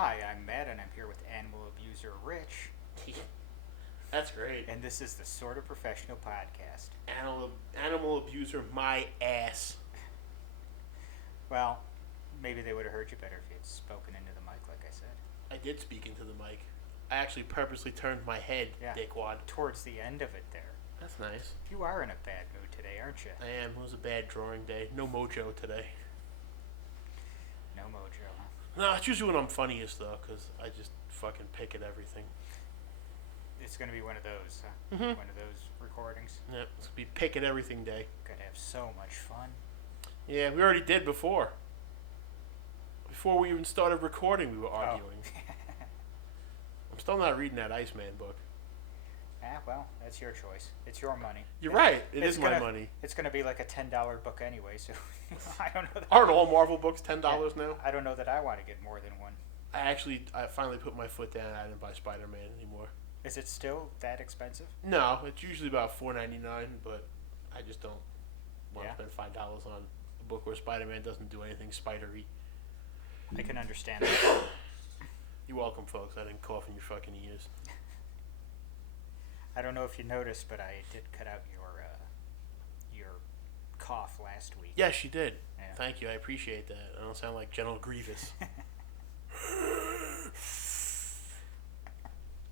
Hi, I'm Matt, and I'm here with animal abuser Rich, That's great. and this is the Sorta Professional Podcast. Animal abuser, my ass. Well, maybe they would have heard you better if you had spoken into the mic, like I said. I did speak into the mic. I actually purposely turned my head, Yeah. dickwad. Towards the end of it there. That's nice. You are in a bad mood today, aren't you? I am. It was a bad drawing day. No mojo today. No mojo, huh? No, it's usually when I'm funniest, though, because I just fucking pick at everything. It's going to be one of those, huh? Mm-hmm. One of those recordings. Yeah, it's going to be pick at everything day. Gonna have so much fun. Yeah, we already did before. Before we even started recording, we were arguing. Oh. I'm still not reading that Iceman book. Well, that's your choice. It's your money. You're right. It's My gonna- money. It's going to be like a $10 book anyway, so I don't know. Aren't all Marvel books $10 now? I don't know that I want to get more than one. I finally put my foot down. I didn't buy Spider-Man anymore. Is it still that expensive? No, it's usually about $4.99, but I just don't want Yeah. to spend $5 on a book where Spider-Man doesn't do anything spidery. I can understand that. You're welcome, folks. I didn't cough in your fucking ears. I don't know if you noticed, but I did cut out your cough last week. Yes, you did. Yeah. Thank you. I appreciate that. I don't sound like General Grievous.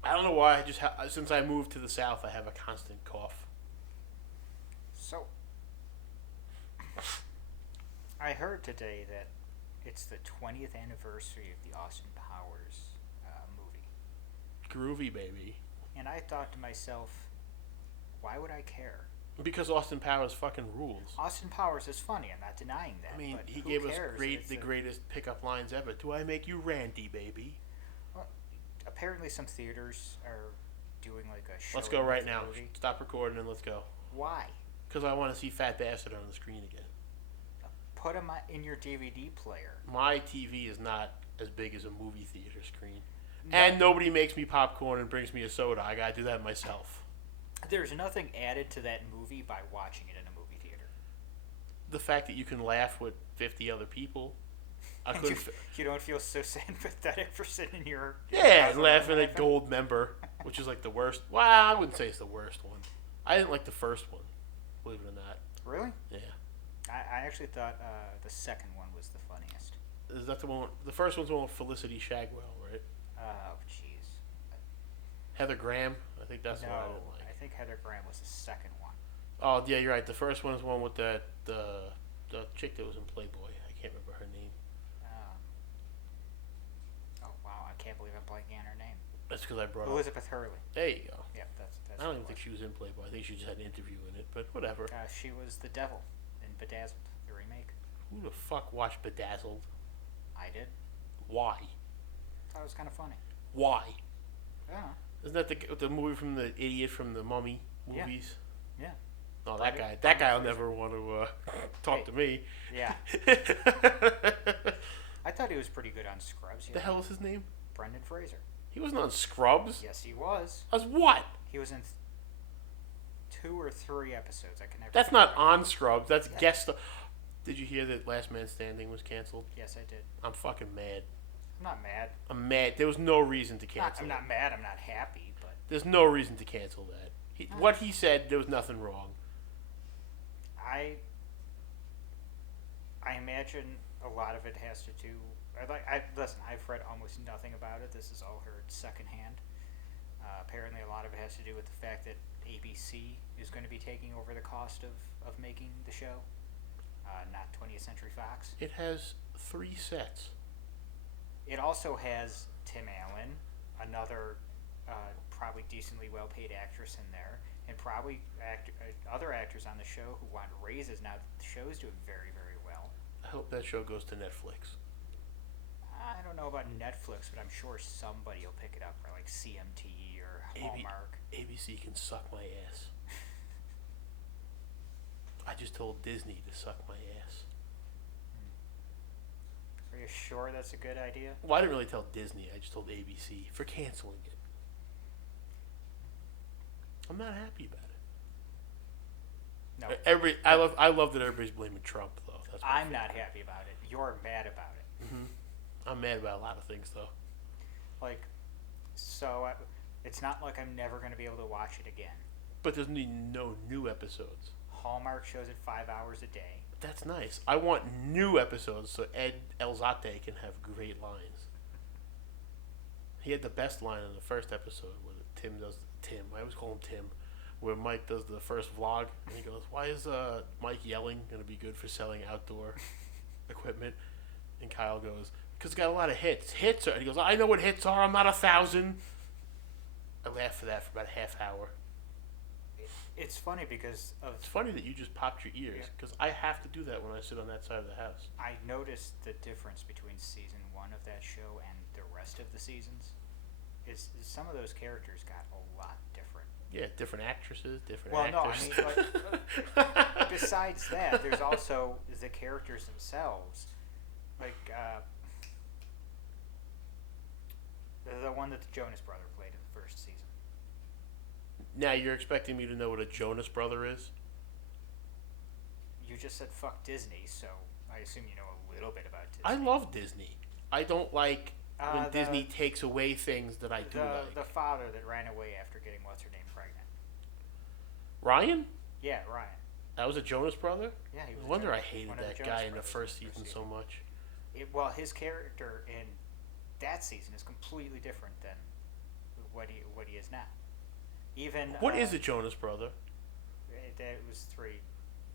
I don't know why. Since I moved to the South, I have a constant cough. So, I heard today that it's the 20th anniversary of the Austin Powers movie. Groovy, baby. And I thought to myself, why would I care? Because Austin Powers fucking rules. Austin Powers is funny. I'm not denying that. I mean, but he who gave us cares? the greatest pickup lines ever. Do I make you randy, baby? Well, apparently, some theaters are doing like a show. Let's go right the now. movie. Stop recording and let's go. Why? Because I want to see Fat Bastard on the screen again. Put them in your DVD player. My TV is not as big as a movie theater screen. No. And nobody makes me popcorn and brings me a soda. I gotta do that myself. There's nothing added to that movie by watching it in a movie theater. The fact that you can laugh with 50 other people. I couldn't. You don't feel so sympathetic for sitting in your Yeah, house laughing alone at Gold Member, which is like the worst. Well, I wouldn't say it's the worst one. I didn't like the first one, believe it or not. Really? Yeah. I actually thought the second one was the funniest. Is that the one? The first one's the one with Felicity Shagwell, right? Oh, jeez. Heather Graham. I think that's No, the one I didn't like. I think Heather Graham was the second one. Oh yeah, you're right. The first one is one with the chick that was in Playboy. I can't remember her name. Oh wow, I can't believe I'm blanking on her name. That's because I brought Elizabeth Hurley. up. There you go. Yeah, that's. I don't even think she was in Playboy. I think she just had an interview in it. But whatever. She was the devil in Bedazzled, the remake. Who the fuck watched Bedazzled? I did. Why? Thought it was kind of funny. Why? Yeah. Isn't that the movie from the idiot from the Mummy Yeah. movies? Yeah. Oh, Brendan- that guy will Brendan never want to talk to me. Yeah. I thought he was pretty good on Scrubs. The hell is his name? Brendan Fraser. He wasn't on Scrubs. Yes, he was. As what? He was in 2 or 3 episodes. I can never. That's not remember. on Scrubs. That's Yeah. guest. Did you hear that Last Man Standing was canceled? Yes, I did. I'm fucking mad. I'm not mad. I'm mad. There was no reason to cancel. I'm not mad. I'm not happy, but There's no reason to cancel that. What he said, there was nothing wrong. I imagine a lot of it has to do. Listen. I've read almost nothing about it. This is all heard secondhand. Apparently, a lot of it has to do with the fact that ABC is going to be taking over the cost of making the show, not 20th Century Fox. It has 3 sets. It also has Tim Allen, another probably decently well-paid actress in there, and probably other actors on the show who want raises now that the show's doing very, very well. I hope that show goes to Netflix. I don't know about Netflix, but I'm sure somebody will pick it up for like CMT or Hallmark. ABC can suck my ass. I just told Disney to suck my ass. Are you sure that's a good idea? Well, I didn't really tell Disney. I just told ABC for canceling it. I'm not happy about it. No. I love that everybody's blaming Trump, though. That's my I'm favorite. not happy about it. You're mad about it. I'm mad about a lot of things, though. Like, so it's not like I'm never going to be able to watch it again. But there's no new episodes. Hallmark shows it 5 hours a day. That's nice. I want new episodes so Ed Elzate can have great lines. He had the best line in the first episode where I always call him Tim, where Mike does the first vlog and he goes, "Why is Mike yelling going to be good for selling outdoor equipment?" And Kyle goes, "Because it's got a lot of hits. Hits are," and he goes, "I know what hits are. I'm not 1,000." I laughed for that for about a half hour. It's funny because It's funny that you just popped your ears because I have to do that when I sit on that side of the house. I noticed the difference between season 1 of that show and the rest of the seasons. Is some of those characters got a lot different. Yeah, different actresses, different Well, actors. no, I mean, like, besides that, there's also the characters themselves. Like, the one that the Jonas Brother played in the first season. Now you're expecting me to know what a Jonas Brother is? You just said fuck Disney, so I assume you know a little bit about Disney. I love Disney. I don't like when Disney the- takes away things that I do like. The father that ran away after getting what's her name pregnant. Ryan? Yeah, Ryan. That was a Jonas Brother? Yeah, he was. No wonder I one hated of the that Jonas guy in the Brothers first season so much. Well, his character in that season is completely different than what he is now. Even What is a Jonas Brother? It was three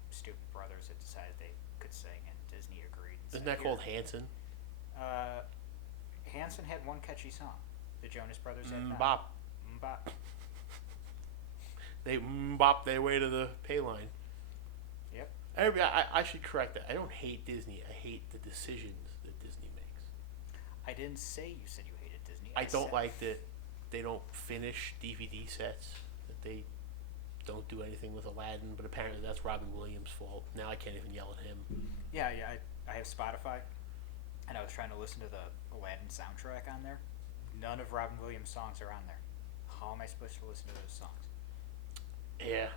stupid brothers that decided they could sing, and Disney agreed. And Isn't said, that called Hanson? Hanson had one catchy song. The Jonas Brothers had none. Mbop. Mbop. They mbop their way to the pay line. Yep. I should correct that. I don't hate Disney. I hate the decisions that Disney makes. I didn't say you said you hated Disney. I don't said, like that they don't finish DVD sets, that they don't do anything with Aladdin, but apparently that's Robin Williams' fault. Now I can't even yell at him. Yeah. I have Spotify, and I was trying to listen to the Aladdin soundtrack on there. None of Robin Williams' songs are on there. How am I supposed to listen to those songs? Yeah.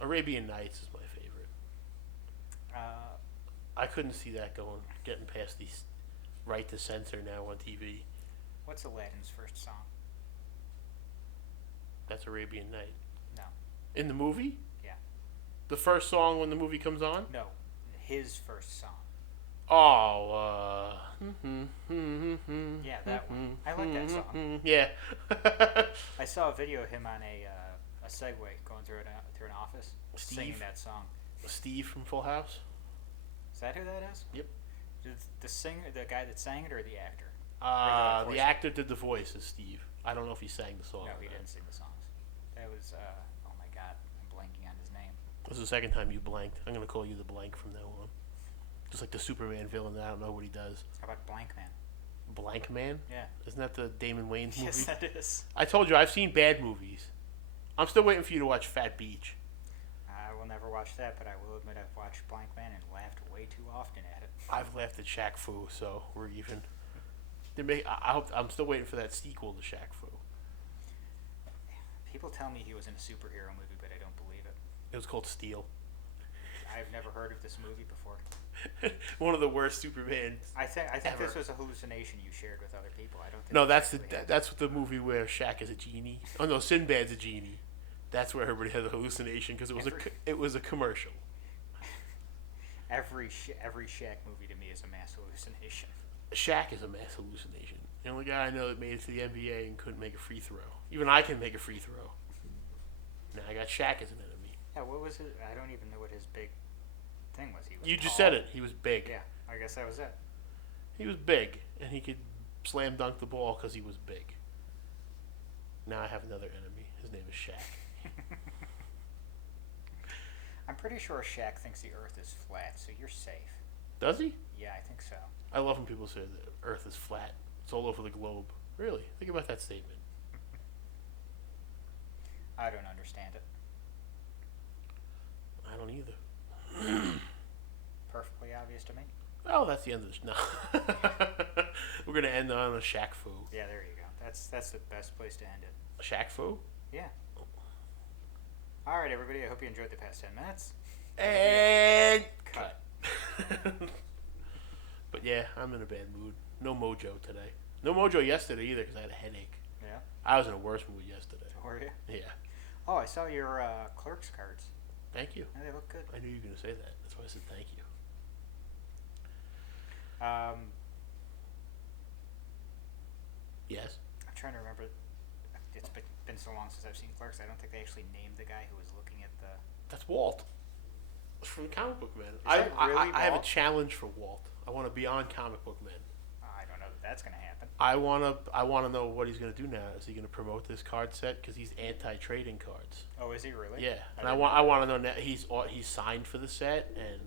Arabian Nights is my favorite. I couldn't see that getting past the right to censor now on TV. What's Aladdin's first song? That's Arabian Night. No. In the movie? Yeah. The first song when the movie comes on? No. His first song. Oh, Yeah, that one. I like that song. Yeah. I saw a video of him on a Segway going through an office singing Steve? that song. Steve from Full House? Is that who that is? Yep. The singer, the guy that sang it, or the actor? The actor did the voice as Steve. I don't know if he sang the song. No, or he not. didn't sing the songs. That was oh my god, I'm blanking on his name. This is the second time you blanked. I'm going to call you the blank from now on. Just like the Superman villain that I don't know what he does. How about Blank Man? Blank Man? Yeah. Isn't that the Damon Wayans movie? Yes, that is. I told you, I've seen bad movies. I'm still waiting for you to watch Fat Beach. I will never watch that, but I will admit I've watched Blank Man and laughed way too often at it. I've laughed at Shaq Fu, so we're even. I'm still waiting for that sequel to Shaq Fu. People tell me he was in a superhero movie, but I don't believe it. It was called Steel. I've never heard of this movie before. One of the worst Superman. I think Ever. this was a hallucination you shared with other people. I don't think. No, it that's actually happened. that's the movie where Shaq is a genie. Oh no, Sinbad's a genie. That's where everybody had a hallucination because it was a commercial. Every Shaq movie to me is a mass hallucination. Shaq is a mass hallucination. The only guy I know that made it to the NBA and couldn't make a free throw. Even I can make a free throw. Now I got Shaq as an enemy. Yeah, what was it? I don't even know what his big thing was. He was You just tall. said it. He was big. Yeah, I guess that was it. He was big, and he could slam dunk the ball because he was big. Now I have another enemy. His name is Shaq. I'm pretty sure Shaq thinks the Earth is flat, so you're safe. Does he? Yeah, I think so. I love when people say the Earth is flat. It's all over the globe. Really? Think about that statement. I don't understand it. I don't either. Perfectly obvious to me. Oh, that's the end of this. No. We're going to end on a Shaq Fu. Yeah, there you go. That's the best place to end it. Shaq Fu? Yeah. All right, everybody. I hope you enjoyed the past 10 minutes. And Cut. But yeah, I'm in a bad mood. No mojo today. No Mojo yesterday either because I had a headache. Yeah. I was in a worse mood yesterday. Were you? Yeah. Oh, I saw your Clerks cards. Thank you. Oh, they look good. I knew you were going to say that. That's why I said thank you. Yes? I'm trying to remember. It's been so long since I've seen Clerks. I don't think they actually named the guy who was looking at the. That's Walt. It's from Comic Book Man. That really I have a Walt? challenge for Walt. I want to be on Comic Book Man. I don't know that that's going to happen. I want to know what he's going to do now. Is he going to promote this card set because he's anti-trading cards? Oh, is he really? Yeah, and didn't I know. want to know now. He's signed for the set and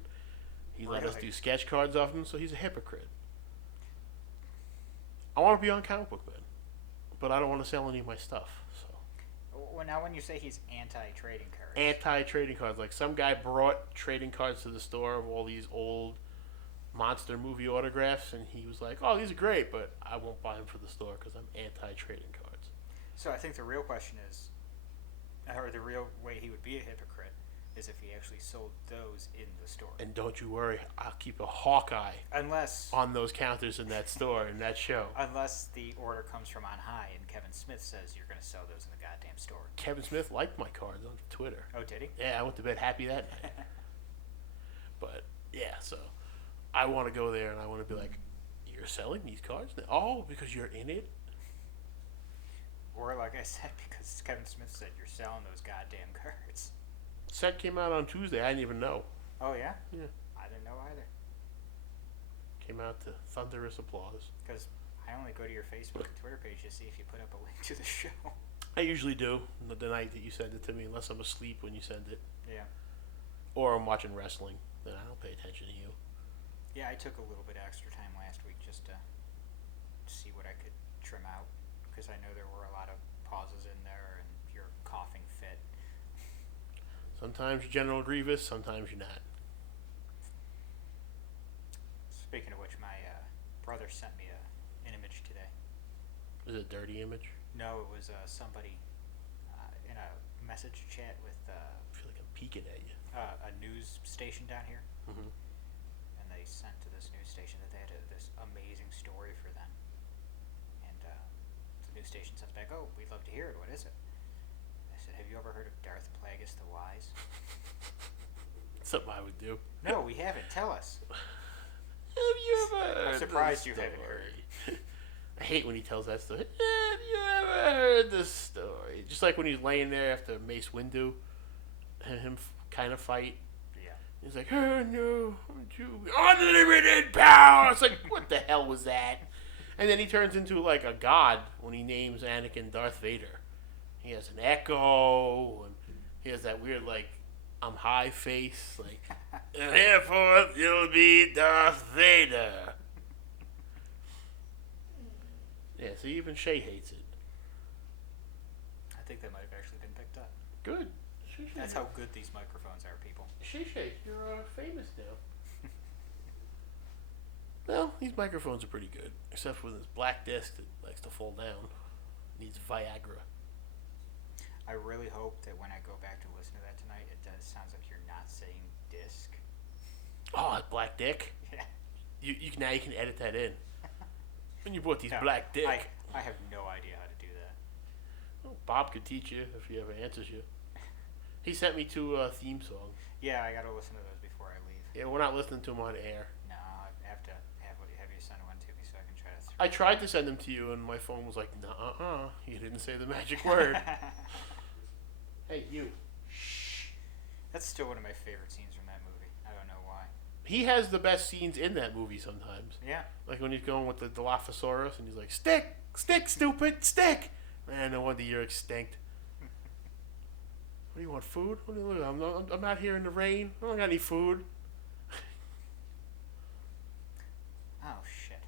he let us Really? do sketch cards off him, so he's a hypocrite. I want to be on Comic Book Man, but I don't want to sell any of my stuff. So Well, now when you say he's anti-trading cards, anti-trading cards, like some guy brought trading cards to the store of all these old monster movie autographs, and he was like, "Oh, these are great, but I won't buy them for the store because I'm anti-trading cards." so I think the real question is, or the real way he would be a hypocrite, is if he actually sold those in the store. And don't you worry, I'll keep a hawk eye Unless on those counters in that store in that show. unless the order comes from on high and Kevin Smith says you're going to sell those in the goddamn store. Kevin Smith liked my cards on Twitter. Oh, did he? Yeah, I went to bed happy that night. But yeah, so I want to go there and I want to be like, "You're selling these cards now? Oh, because you're in it." Or like I said, because Kevin Smith said you're selling those goddamn cards. Set came out on Tuesday. I didn't even know. Oh yeah? Yeah. I didn't know either. Came out to thunderous applause. Because I only go to your Facebook and Twitter page to see if you put up a link to the show. I usually do the night that you send it to me, unless I'm asleep when you send it, Yeah. or I'm watching wrestling. Then I don't pay attention to you. Yeah, I took a little bit of extra time last week just to see what I could trim out. Because I know there were a lot of pauses in there and your coughing fit. Sometimes you're General Grievous, sometimes you're not. Speaking of which, my brother sent me an image today. Is it a dirty image? No, it was somebody in a message chat with I feel like I'm peeking at you. a news station down here. Mm-hmm. And they sent to this news station that they had this amazing story for them. And the news station sends back, "Oh, we'd love to hear it. What is it?" I said, "Have you ever heard of Darth Plagueis the Wise?" Something I would do. No, we haven't. Tell us. Have you ever heard I'm surprised the you haven't heard. story? I hate when he tells that story. Have you ever heard the story? Just like when he's laying there after Mace Windu and him kind of fight. Yeah. He's like, "Oh no, unlimited power!" It's like, what the hell was that? And then he turns into like a god when he names Anakin Darth Vader. He has an echo, and he has that weird like, I'm high face, like, "And henceforth you'll be Darth Vader." Yeah, so even Shay hates it. I think that might have actually been picked up. Good. That's how good these microphones are, people. Shay, you're famous now. Well, these microphones are pretty good, except for this black disc that likes to fall down. Needs Viagra. I really hope that when I go back to listen to that tonight, it sounds like you're not saying disc. Oh, that black dick. Yeah. You now you can edit that in. When you bought these No, black dick. I have no idea how to do that. Well, Bob could teach you if he ever answers you. He sent me to a theme song. Yeah, I gotta listen to those before I leave. Yeah, we're not listening to them on air. No, I have to have you send one to me so I can try to. I tried to send them to you, and my phone was like, "Nuh-uh, you didn't say the magic word." Hey, you. Shh. That's still one of my favorite scenes from that movie. I don't know why. He has the best scenes in that movie sometimes. Yeah. Like when he's going with the Dilophosaurus, and he's like, "Stick! Stick, stupid! Stick!" Man, no wonder you're extinct. What do you want, food? What do you look? I'm out here in the rain. I don't got any food. Oh shit.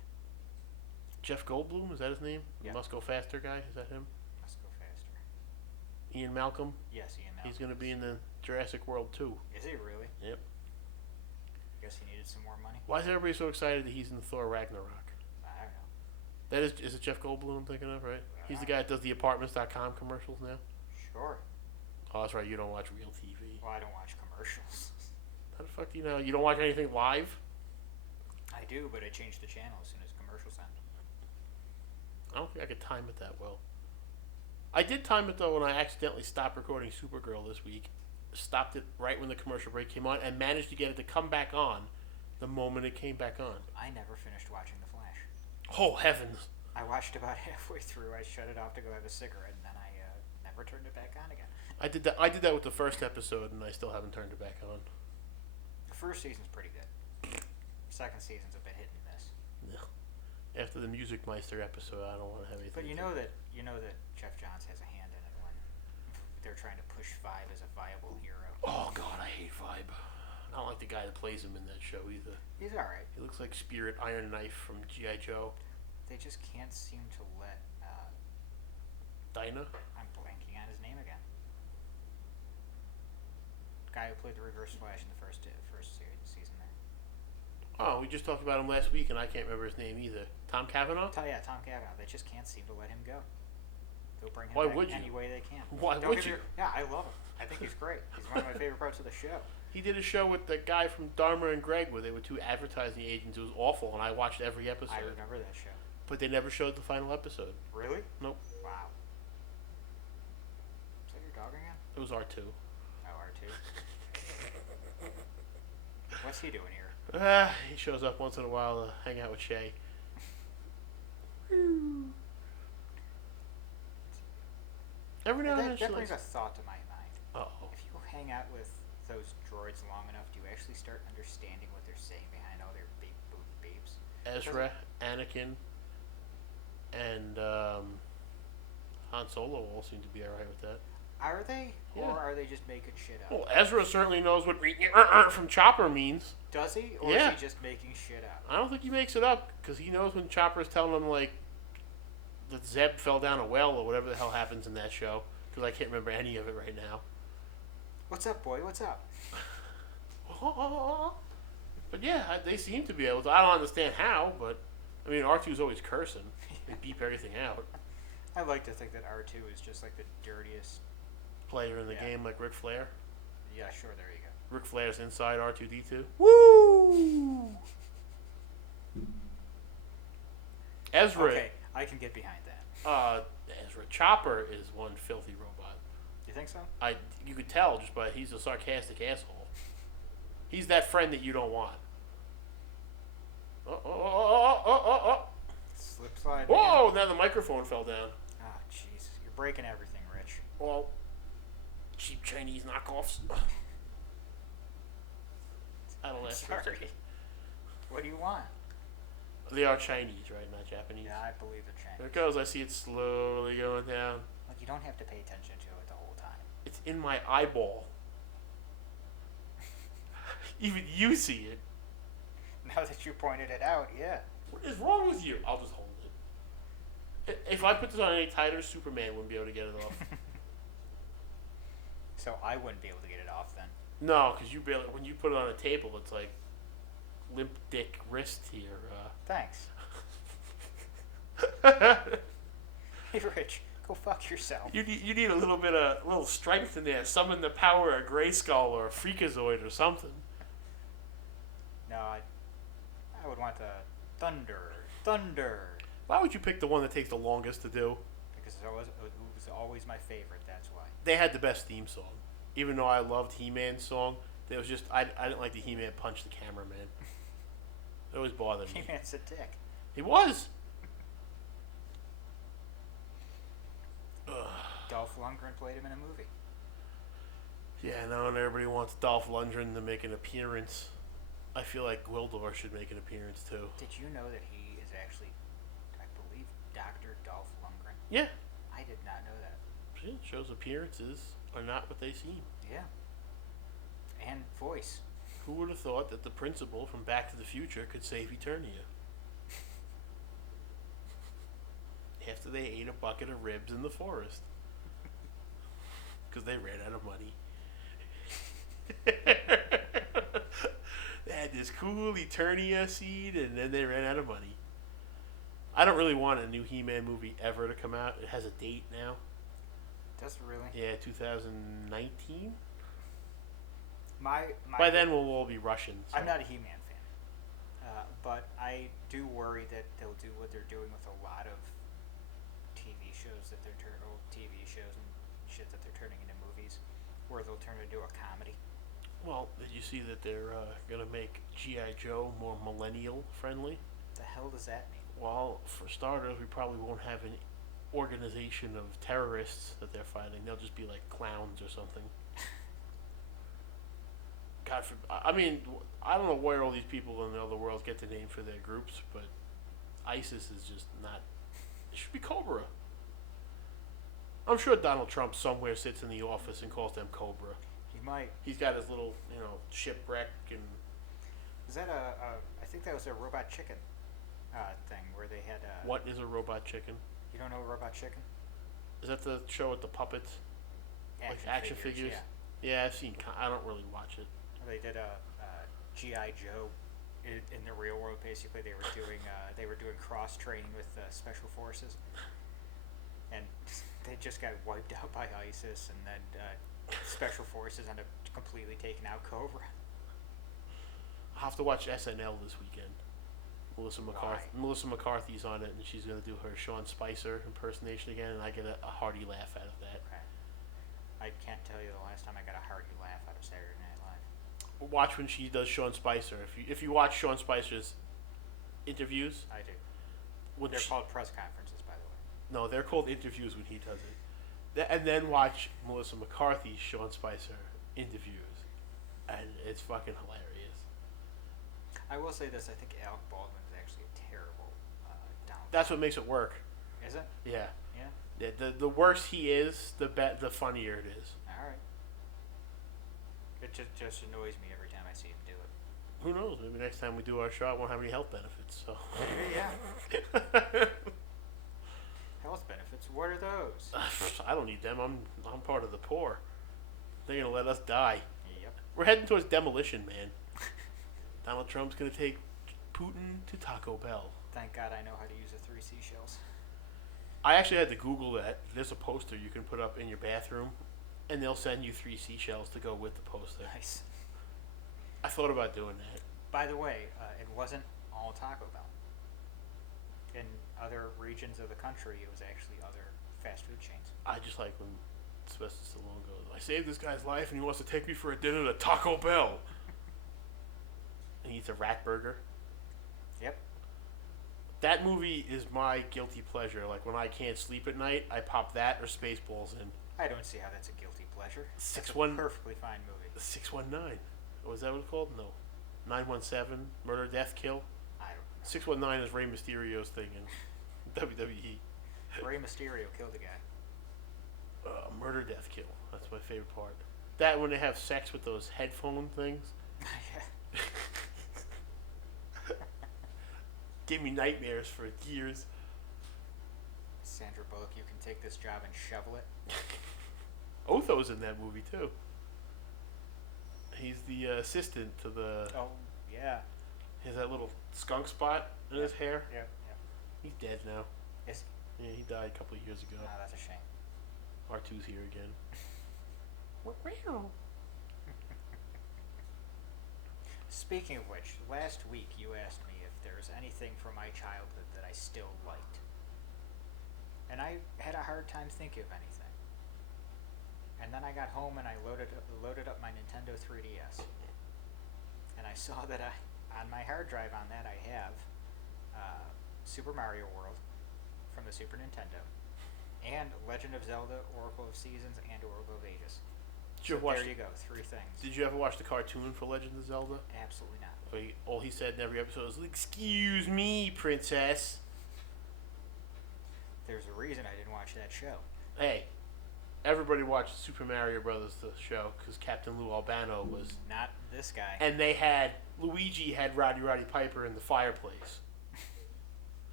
Jeff Goldblum, is that his name? Yeah. The Must Go Faster guy, is that him? Let's go faster. Ian Malcolm? Yes, Ian Malcolm. He's going to be in the Jurassic World 2. Is he really? Yep. Guess he needed some more money. Why is everybody so excited that he's in Thor Ragnarok? I don't know. That is it Jeff Goldblum I'm thinking of, right? He's the guy that does the apartments.com commercials now. Sure. Oh, that's right, you don't watch real TV. Well, I don't watch commercials. How the fuck do you know? You don't watch anything live? I do, but I change the channel as soon as commercials end. I don't think I could time it that well. I did time it though when I accidentally stopped recording Supergirl this week. Stopped it right when the commercial break came on and managed to get it to come back on the moment it came back on. I never finished watching The Flash. Oh heavens! I watched about halfway through. I shut it off to go have a cigarette, and then I never turned it back on again. I did that. I did that with the first episode, and I still haven't turned it back on. The first season's pretty good. Second season's a bit hit and miss. No. After the Music Meister episode, I don't want to have anything. But you know that Jeff Johns has a hand in it when they're trying to push Vibe as a viable hero. Oh God, I hate Vibe. I don't like the guy that plays him in that show either. He's all right. He looks like Spirit Iron Knife from G.I. Joe. They just can't seem to let. Dinah? I'm blanking on his name again. Guy who played the Reverse Flash in the first season there. Oh, we just talked about him last week, and I can't remember his name either. Tom Cavanaugh? Yeah, Tom Cavanaugh. They just can't seem to let him go. They'll bring him Why back would you? any way they can. Why Don't would get you? Yeah, I love him. I think he's great. He's one of my favorite parts of the show. He did a show with the guy from Dharma and Greg where they were two advertising agents. It was awful, and I watched every episode. I remember that show. But they never showed the final episode. Really? Nope. Wow. Is that your dog again? It was R2. Oh, R2. What's he doing here? He shows up once in a while to hang out with Shay. Every now and then That brings a thought to my mind. Uh-oh. If you hang out with those droids long enough, do you actually start understanding what they're saying behind all their big boob babes? Ezra, Anakin, and Han Solo all seem to be alright with that. Are they? Yeah. Or are they just making shit up? Well, Ezra certainly knows what from Chopper means. Does he? Or Yeah. is he just making shit up? I don't think he makes it up, because he knows when Chopper's telling him, like, that Zeb fell down a well or whatever the hell happens in that show, because I can't remember any of it right now. What's up, boy? What's up? But yeah, they seem to be able to. I don't understand how, but, I mean, R2's always cursing. They beep everything out. I like to think that R2 is just like the dirtiest. Player in the Yeah. game like Ric Flair. Yeah, sure, there you go. Ric Flair's inside R2-D2. Woo! Ezra. Okay, I can get behind that. Ezra. Chopper is one filthy robot. You think so? You could tell just by he's a sarcastic asshole. He's that friend that you don't want. Slip slide. Whoa! Now the microphone fell down. Ah, jeez, you're breaking everything, Rich. Well, cheap Chinese knockoffs. That'll last for a Sorry. second. What do you want? They are Chinese, right? Not Japanese. Yeah, I believe they're There Chinese. it goes. I see it slowly going down. Like, you don't have to pay attention to it the whole time. It's in my eyeball. Even you see it. Now that you pointed it out, yeah. What is wrong with you? I'll just hold it. If I put this on any tighter, Superman wouldn't be able to get it off. So I wouldn't be able to get it off then. No, because you barely. When you put it on a table, it's like limp dick wrist here. Thanks. Hey, Rich, go fuck yourself. You need a little strength in there. Summon the power of Grayskull or a Freakazoid or something. No, I would want the thunder. Why would you pick the one that takes the longest to do? Because it was always my favorite, that's why. They had the best theme song. Even though I loved He-Man's song, it was just I didn't like the He-Man punch the cameraman. It always bothered me. He-Man's a dick. He was. Dolph Lundgren played him in a movie. Yeah, now and everybody wants Dolph Lundgren to make an appearance. I feel like Gwildor should make an appearance too. Did you know that he is actually, I believe, Dr. Dolph Lundgren? Yeah. I did not know that. See, it shows appearances are not what they seem. Yeah. And voice. Who would have thought that the principal from Back to the Future could save Eternia? After they ate a bucket of ribs in the forest. Because they ran out of money. They had this cool Eternia seed, and then they ran out of money. I don't really want a new He-Man movie ever to come out. It has a date now. Does it really? Yeah, 2019. My By then, we'll all be Russian. So. I'm not a He-Man fan, but I do worry that they'll do what they're doing with a lot of shows that old TV shows and shit that they're turning into movies, where they'll turn it into a comedy. Well, did you see that they're going to make G.I. Joe more millennial friendly? The hell does that mean? Well, for starters, we probably won't have an organization of terrorists that they're fighting. They'll just be like clowns or something. God forbid. I mean, I don't know where all these people in the other world get the name for their groups, but ISIS is just not. It should be Cobra. I'm sure Donald Trump somewhere sits in the office and calls them Cobra. He might. He's got his little, shipwreck and. Is that I think that was a Robot Chicken thing where they had. What is a robot chicken? You don't know Robot Chicken? Is that the show with the puppets? Action figures? Yeah, I've seen. I don't really watch it. They did a G.I. Joe in the real world. Basically, they were doing cross training with special forces, and they just got wiped out by ISIS, and then special forces ended up completely taking out Cobra. I'll have to watch SNL this weekend. Melissa McCarthy's on it, and she's going to do her Sean Spicer impersonation again, and I get a hearty laugh out of that. Okay. I can't tell you the last time I got a hearty laugh out of Saturday Night Live. Watch when she does Sean Spicer. If you watch Sean Spicer's interviews, I do. They're called press conferences, by the way. No, they're called interviews when he does it. And then watch Melissa McCarthy's Sean Spicer interviews, and it's fucking hilarious. I will say this: I think Alec Baldwin is actually a terrible Donald. That's what makes it work. Is it? Yeah. Yeah. Yeah. The worse he is, the funnier it is. All right. It just annoys me every time I see him do it. Who knows? Maybe next time we do our show, I won't have any health benefits. So. Yeah. Health benefits? What are those? I don't need them. I'm part of the poor. They're gonna let us die. Yep. We're heading towards demolition, man. Donald Trump's gonna take Putin to Taco Bell. Thank God I know how to use the 3 seashells. I actually had to Google that. There's a poster you can put up in your bathroom, and they'll send you 3 seashells to go with the poster. Nice. I thought about doing that. By the way, it wasn't all Taco Bell. In other regions of the country, it was actually other fast food chains. I just like when Sylvester Stallone goes, I saved this guy's life, and he wants to take me for a dinner to Taco Bell. And he eats a rat burger. Yep. That movie is my guilty pleasure. Like, when I can't sleep at night, I pop that or Spaceballs in. I don't see how that's a guilty pleasure. That's a perfectly fine movie. 619. Was that what it's called? No. 917, Murder, Death, Kill. I don't know. 619 is Rey Mysterio's thing in WWE. Rey Mysterio killed a guy. Murder, Death, Kill. That's my favorite part. That when they have sex with those headphone things. Yeah. Gave me nightmares for years. Sandra Bullock, you can take this job and shovel it. Otho's in that movie too. He's the assistant to the. Oh, yeah. He has that little skunk spot in his hair. Yeah. He's dead now. Yes. Yeah, he died a couple of years ago. Oh, that's a shame. R2's here again. Speaking of which, last week you asked me if there's anything from my childhood that I still liked. And I had a hard time thinking of anything. And then I got home and I loaded up my Nintendo 3DS. And I saw that on my hard drive on that I have Super Mario World from the Super Nintendo, and Legend of Zelda, Oracle of Seasons, and Oracle of Ages. There you go, 3 things. Did you ever watch the cartoon for Legend of Zelda? Absolutely not. All he said in every episode was, "Excuse me, princess." There's a reason I didn't watch that show. Hey, everybody watched Super Mario Brothers, the show, because Captain Lou Albano was... Not this guy. And Luigi had Roddy Piper in the fireplace.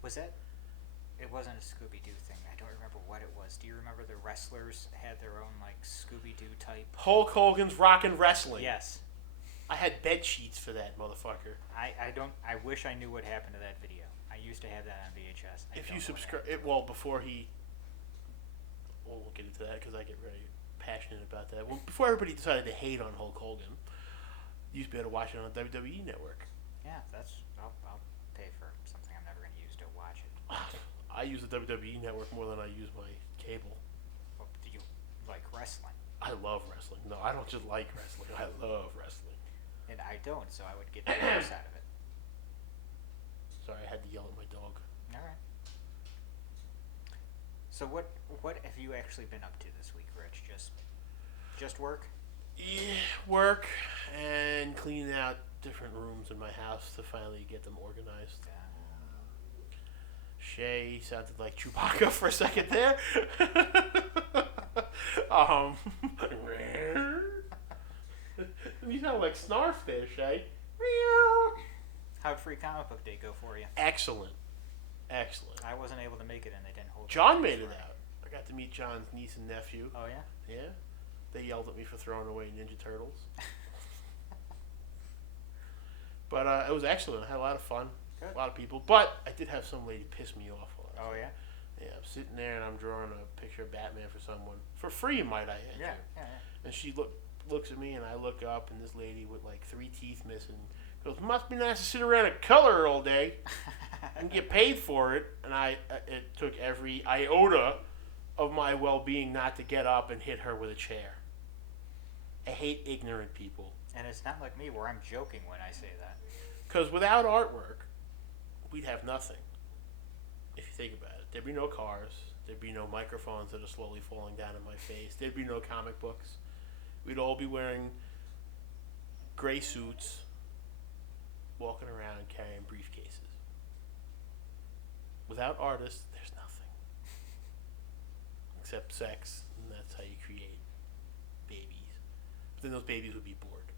Was that... It wasn't a Scooby-Doo thing. I don't remember what it was. Do you remember the wrestlers had their own, like, Scooby-Doo type? Hulk Hogan's Rockin' Wrestling. Yes. I had bed sheets for that motherfucker. I wish I knew what happened to that video. I used to have that on VHS. If you subscribe... before he... We'll get into that because I get very passionate about that. Well, before everybody decided to hate on Hulk Hogan, you used to be able to watch it on the WWE Network. Yeah, I'll pay for something I'm never going to use to watch it. I use the WWE network more than I use my cable. Well, do you like wrestling? I love wrestling. No, I don't just like wrestling. I love wrestling. And I don't, so I would get the most out of it. Sorry, I had to yell at my dog. All right. So what have you actually been up to this week, Rich? Just work? Yeah, work and cleaning out different rooms in my house to finally get them organized. Shay sounded like Chewbacca for a second there. You sound like Snarf there, Shay. How'd Free Comic Book Day go for you? Excellent. I wasn't able to make it, and they didn't hold. John made it out. I got to meet John's niece and nephew. Oh yeah. Yeah. They yelled at me for throwing away Ninja Turtles. But it was excellent. I had a lot of fun. Good. A lot of people. But I did have some lady piss me off. Oh yeah. Yeah, I'm sitting there and I'm drawing a picture of Batman for someone. For free, might I add. Yeah. And she looks at me and I look up and this lady with like 3 teeth missing goes, "Must be nice to sit around and color all day and get paid for it." And it took every iota of my well-being not to get up and hit her with a chair. I hate ignorant people. And it's not like me where I'm joking when I say that. Because without artwork, we'd have nothing. If you think about it, there'd be no cars. There'd be no microphones that are slowly falling down in my face. There'd be no comic books. We'd all be wearing gray suits, walking around carrying briefcases. Without artists, there's nothing. Except sex, and that's how you create babies. But then those babies would be bored.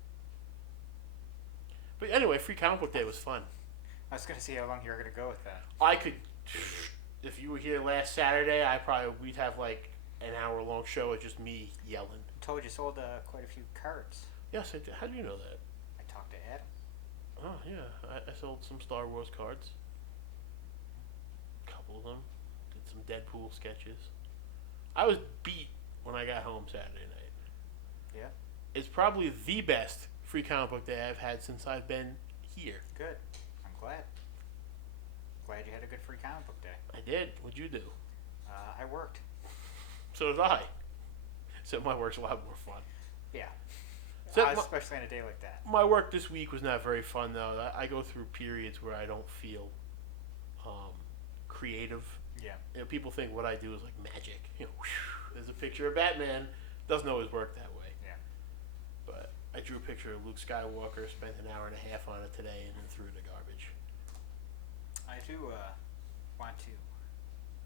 But anyway, Free Comic Book Day was fun. I was gonna see how long you were gonna go with that. I could, if you were here last Saturday, we'd have like an hour-long show of just me yelling. I told you sold quite a few cards. Yes, I did. How do you know that? I talked to Adam. Oh yeah, I sold some Star Wars cards. A couple of them. Did some Deadpool sketches. I was beat when I got home Saturday night. Yeah. It's probably the best Free Comic Book Day I've had since I've been here. Good. I'm glad. Glad you had a good Free Comic Book Day. I did. What'd you do? I worked. So did I. So my work's a lot more fun. Yeah. So especially on a day like that. My work this week was not very fun though. I go through periods where I don't feel creative. Yeah. You know, people think what I do is like magic. You know, there's a picture of Batman. Doesn't always work that way. Yeah. But I drew a picture of Luke Skywalker, spent an hour and a half on it today, and then threw it in the garbage. I do want to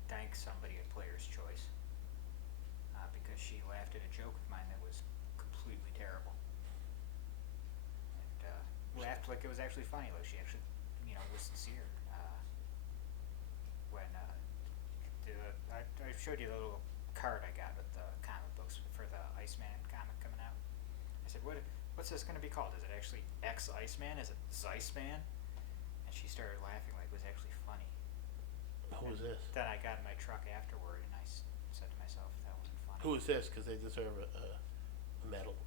thank somebody at Player's Choice because she laughed at a joke of mine that was completely terrible. And laughed like it was actually funny, like she actually, was sincere. When I showed you the little card I got with the comic books for the Iceman comic coming out. I said, what's this going to be called? Is it actually X-Iceman? Is it Zeissman? And she started laughing like it was actually funny. Who was this? Then I got in my truck afterward and I said to myself, that wasn't funny. Who is this? Because they deserve a medal.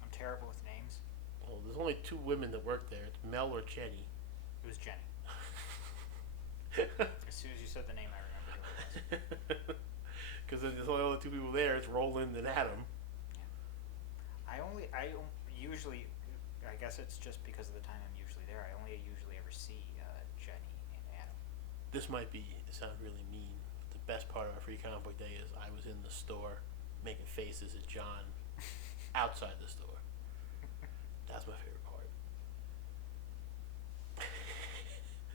I'm terrible with names. Well, there's only 2 women that work there. It's Mel or Jenny. It was Jenny. As soon as you said the name, I remembered who it was. Because then there's only other 2 people there. It's Roland and Adam. I usually, I guess it's just because of the time I'm usually there, I only usually ever see Jenny and Adam. This might sound really mean, but the best part of our Free Comic Book Day is I was in the store making faces at John outside the store. That's my favorite part.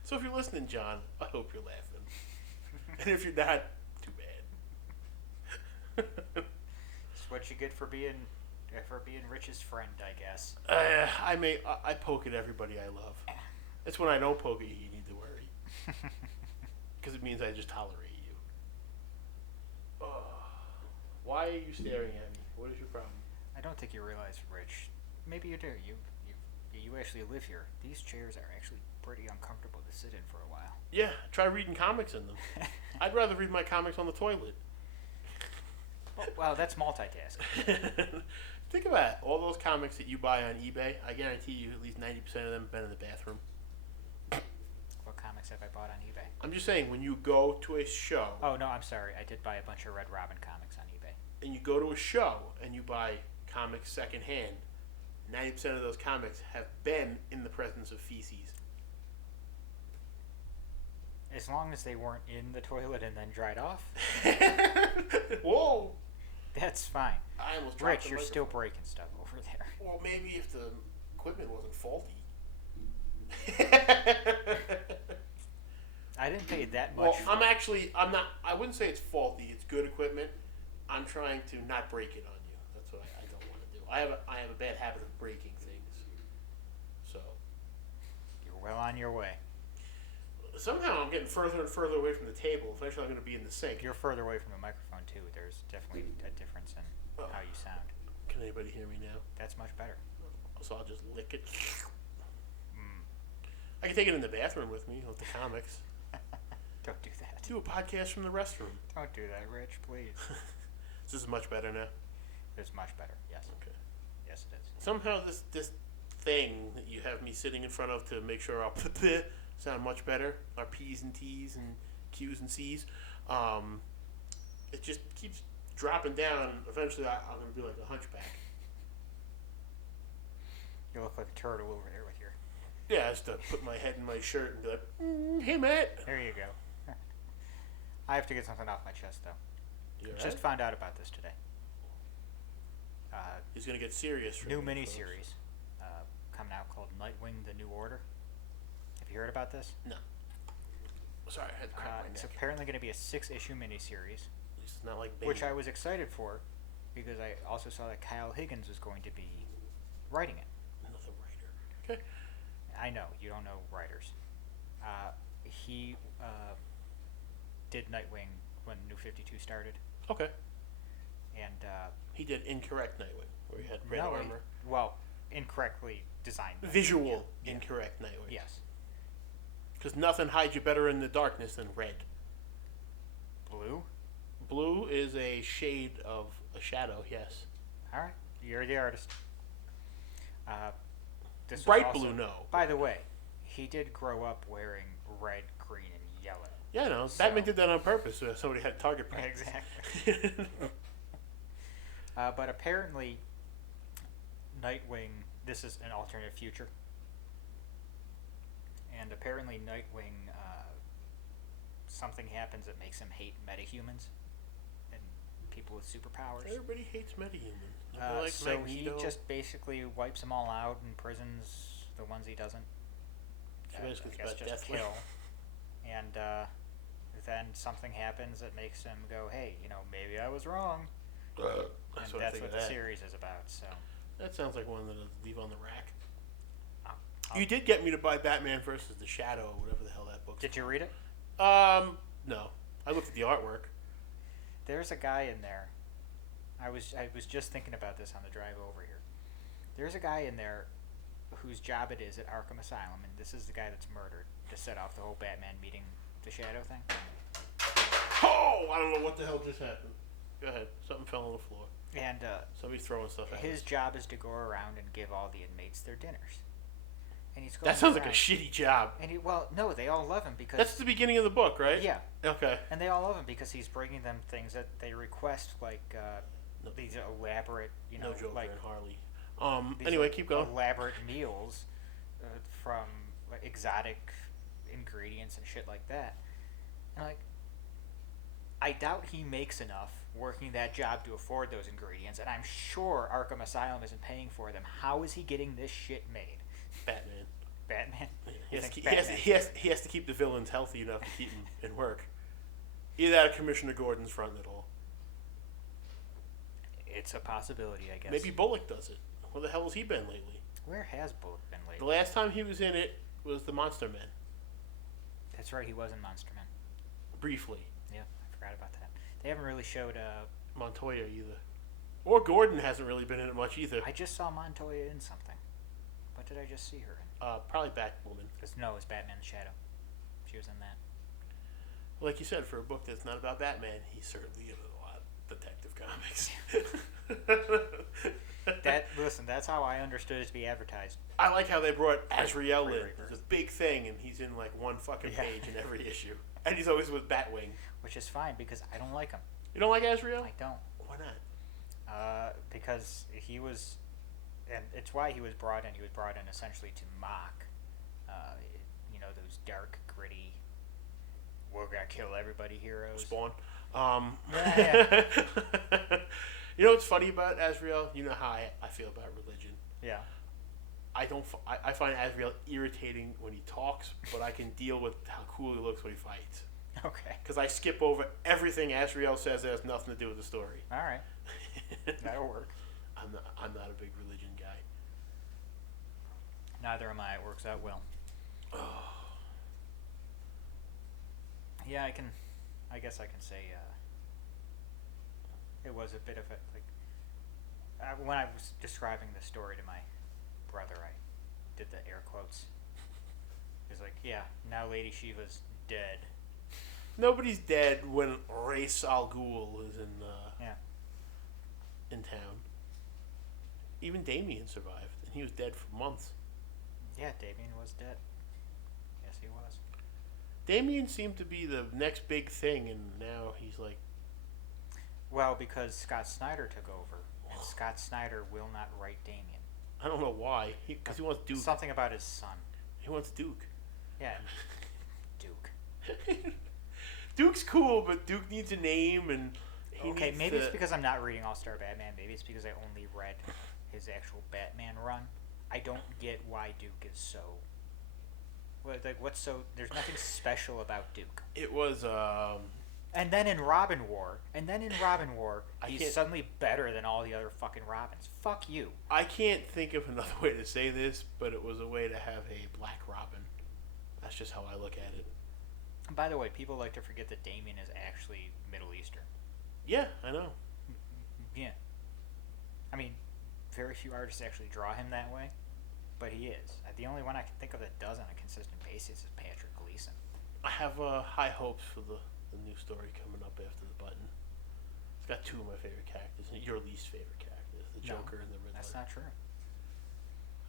So if you're listening, John, I hope you're laughing. And if you're not, too bad. It's what you get for being Rich's friend, I guess. I poke at everybody I love. It's when I don't poke at you, you need to worry. Because it means I just tolerate you. Oh, why are you staring at me? What is your problem? I don't think you realize, Rich. Maybe you do. You actually live here. These chairs are actually pretty uncomfortable to sit in for a while. Yeah, try reading comics in them. I'd rather read my comics on the toilet. Well, that's multitasking. Think about it. All those comics that you buy on eBay, I guarantee you at least 90% of them have been in the bathroom. What comics have I bought on eBay? I'm just saying, when you go to a show Oh, no, I'm sorry. I did buy a bunch of Red Robin comics on eBay. and you go to a show and you buy comics secondhand, 90% of those comics have been in the presence of feces. As long as they weren't in the toilet and then dried off, Whoa! that's fine. I almost dropped Rich, the you're still microphone. breaking stuff over there. Well, maybe if the equipment wasn't faulty. I didn't pay that much. Well, I wouldn't say it's faulty. It's good equipment. I'm trying to not break it on you. That's what I don't want to do. I have a bad habit of breaking things. So You're well on your way. somehow I'm getting further and further away from the table. Eventually, I'm going to be in the sink. You're further away from the microphone, too. There's definitely a difference in how you sound. Can anybody hear me now? That's much better. So I'll just lick it. Mm. I can take it in the bathroom with me with the comics. Don't do that. Do a podcast from the restroom. Don't do that, Rich, please. This is much better now. It's much better, yes. Okay. Yes, it is. Somehow this thing that you have me sitting in front of to make sure I'll sound much better, our P's and T's and Q's and C's, it just keeps dropping down. Eventually I'm going to be like a hunchback. You look like a turtle over there with your... Yeah, I just to put my head in my shirt and be like, hey, Matt. There you go. I have to get something off my chest, though. You all Just right? found out about this today. He's going to get serious for New me, folks. miniseries coming out called Nightwing: The New Order. Have you heard about this? No. Sorry, I had to crack my It's neck. apparently going to be a 6-issue miniseries, At least it's not like Bane. which I was excited for because I also saw that Kyle Higgins was going to be writing it. Another writer. Okay. I know, you don't know writers. He did Nightwing when New 52 started, Okay. and He did Incorrect Nightwing, where he had red no, armor. well, incorrectly designed. Nightwing. Visual Yeah. Incorrect Nightwing. Yes. Because nothing hides you better in the darkness than red. Blue? Blue is a shade of a shadow, yes. Alright, you're the artist. This was Bright also- blue, no. By the way, he did grow up wearing red, green, and yellow. Yeah, no. So- Batman did that on purpose so somebody had target practice. Exactly. But apparently, Nightwing, this is an alternate future. And apparently, Nightwing, something happens that makes him hate metahumans and people with superpowers. Everybody hates metahumans. Nobody likes So Magneto. he just basically wipes them all out and prisons the ones he doesn't. So basically it's I guess about just Deathwing. kill. And then something happens that makes him go, hey, maybe I was wrong. That's And what I that's think what of the that. series is about. So That sounds like one that I'd leave on the rack. I'll- You did get me to buy Batman versus the Shadow, or whatever the hell that book's did you read it? called. No. I looked at the artwork. There's a guy in there. I was just thinking about this on the drive over here. There's a guy in there whose job it is at Arkham Asylum, and this is the guy that's murdered to set off the whole Batman meeting the Shadow thing. Oh, I don't know what the hell just happened. Go ahead. Something fell on the floor. And Somebody's throwing stuff at his us. job is to go around and give all the inmates their dinners. And he's going That sounds like a around- shitty job. And no, they all love him because That's the beginning of the book, right? yeah, Okay. and they all love him because he's bringing them things that they request, like No. these elaborate, No Joker like and Harley. these Anyway, keep going. elaborate meals from like exotic ingredients and shit like that. And I doubt he makes enough working that job to afford those ingredients, and I'm sure Arkham Asylum isn't paying for them. How is he getting this shit made? Batman. Batman? He You has, think to, Batman? he has to keep the villains healthy enough to keep them in work. Either that or Commissioner Gordon's fronting it all. It's a possibility, I guess. Maybe Bullock does it. Where the hell has he been lately? Where has Bullock been The lately? last time he was in it was the Monster Men. That's right, he was in Monster Man. Briefly. Yeah, I forgot about that. They haven't really showed. Montoya either. Or Gordon hasn't really been in it much either. I just saw Montoya in something. What did I just see her in? Probably Batwoman. No, it was Batman's Shadow. She was in that. Like you said, for a book that's not about Batman, he's certainly in a lot of Detective Comics. Listen, that's how I understood it to be advertised. I like how they brought Azrael in. Right. It's a big thing, and he's in like one fucking Yeah. page in every issue. And he's always with Batwing. Which is fine because I don't like him. You don't like Azrael? I don't. Why not? Because he was, and it's why he was brought in. He was brought in essentially to mock, those dark, gritty, we're gonna kill everybody heroes. Spawn. Yeah. You know what's funny about Azrael? You know how I feel about religion. Yeah. I find Azrael irritating when he talks, but I can deal with how cool he looks when he fights. Okay. Because I skip over everything Azrael says that has nothing to do with the story. All right. That'll work. I'm not a big religion guy. Neither am I. It works out well. Yeah, I guess I can say it was a bit of a when I was describing the story to my brother, I did the air quotes. He's like, yeah, now Lady Shiva's dead. Nobody's dead when Ra's al Ghul is in town. Even Damien survived, and he was dead for months. Yeah, Damien was dead. Yes, he was. Damien seemed to be the next big thing, and now he's like... Well, because Scott Snyder took over, and Scott Snyder will not write Damien. I don't know why. Because he wants Duke. Something about his son. He wants Duke. Yeah. Duke. Duke's cool, but Duke needs a name, and okay, maybe it's because I'm not reading All-Star Batman. Maybe it's because I only read his actual Batman run. I don't get why Duke is so... what's so... There's nothing special about Duke. It was, And then in Robin War, he's can't- suddenly better than all the other fucking Robins. Fuck you. I can't think of another way to say this, but it was a way to have a Black Robin. That's just how I look at it. And by the way, people like to forget that Damien is actually Middle Eastern. Yeah, I know. Yeah. I mean, very few artists actually draw him that way, but he is. The only one I can think of that does on a consistent basis is Patrick Gleason. I have high hopes for the new story coming up after the button. It's got two of my favorite characters, and your least favorite characters, the Joker and the Riddler. That's not true.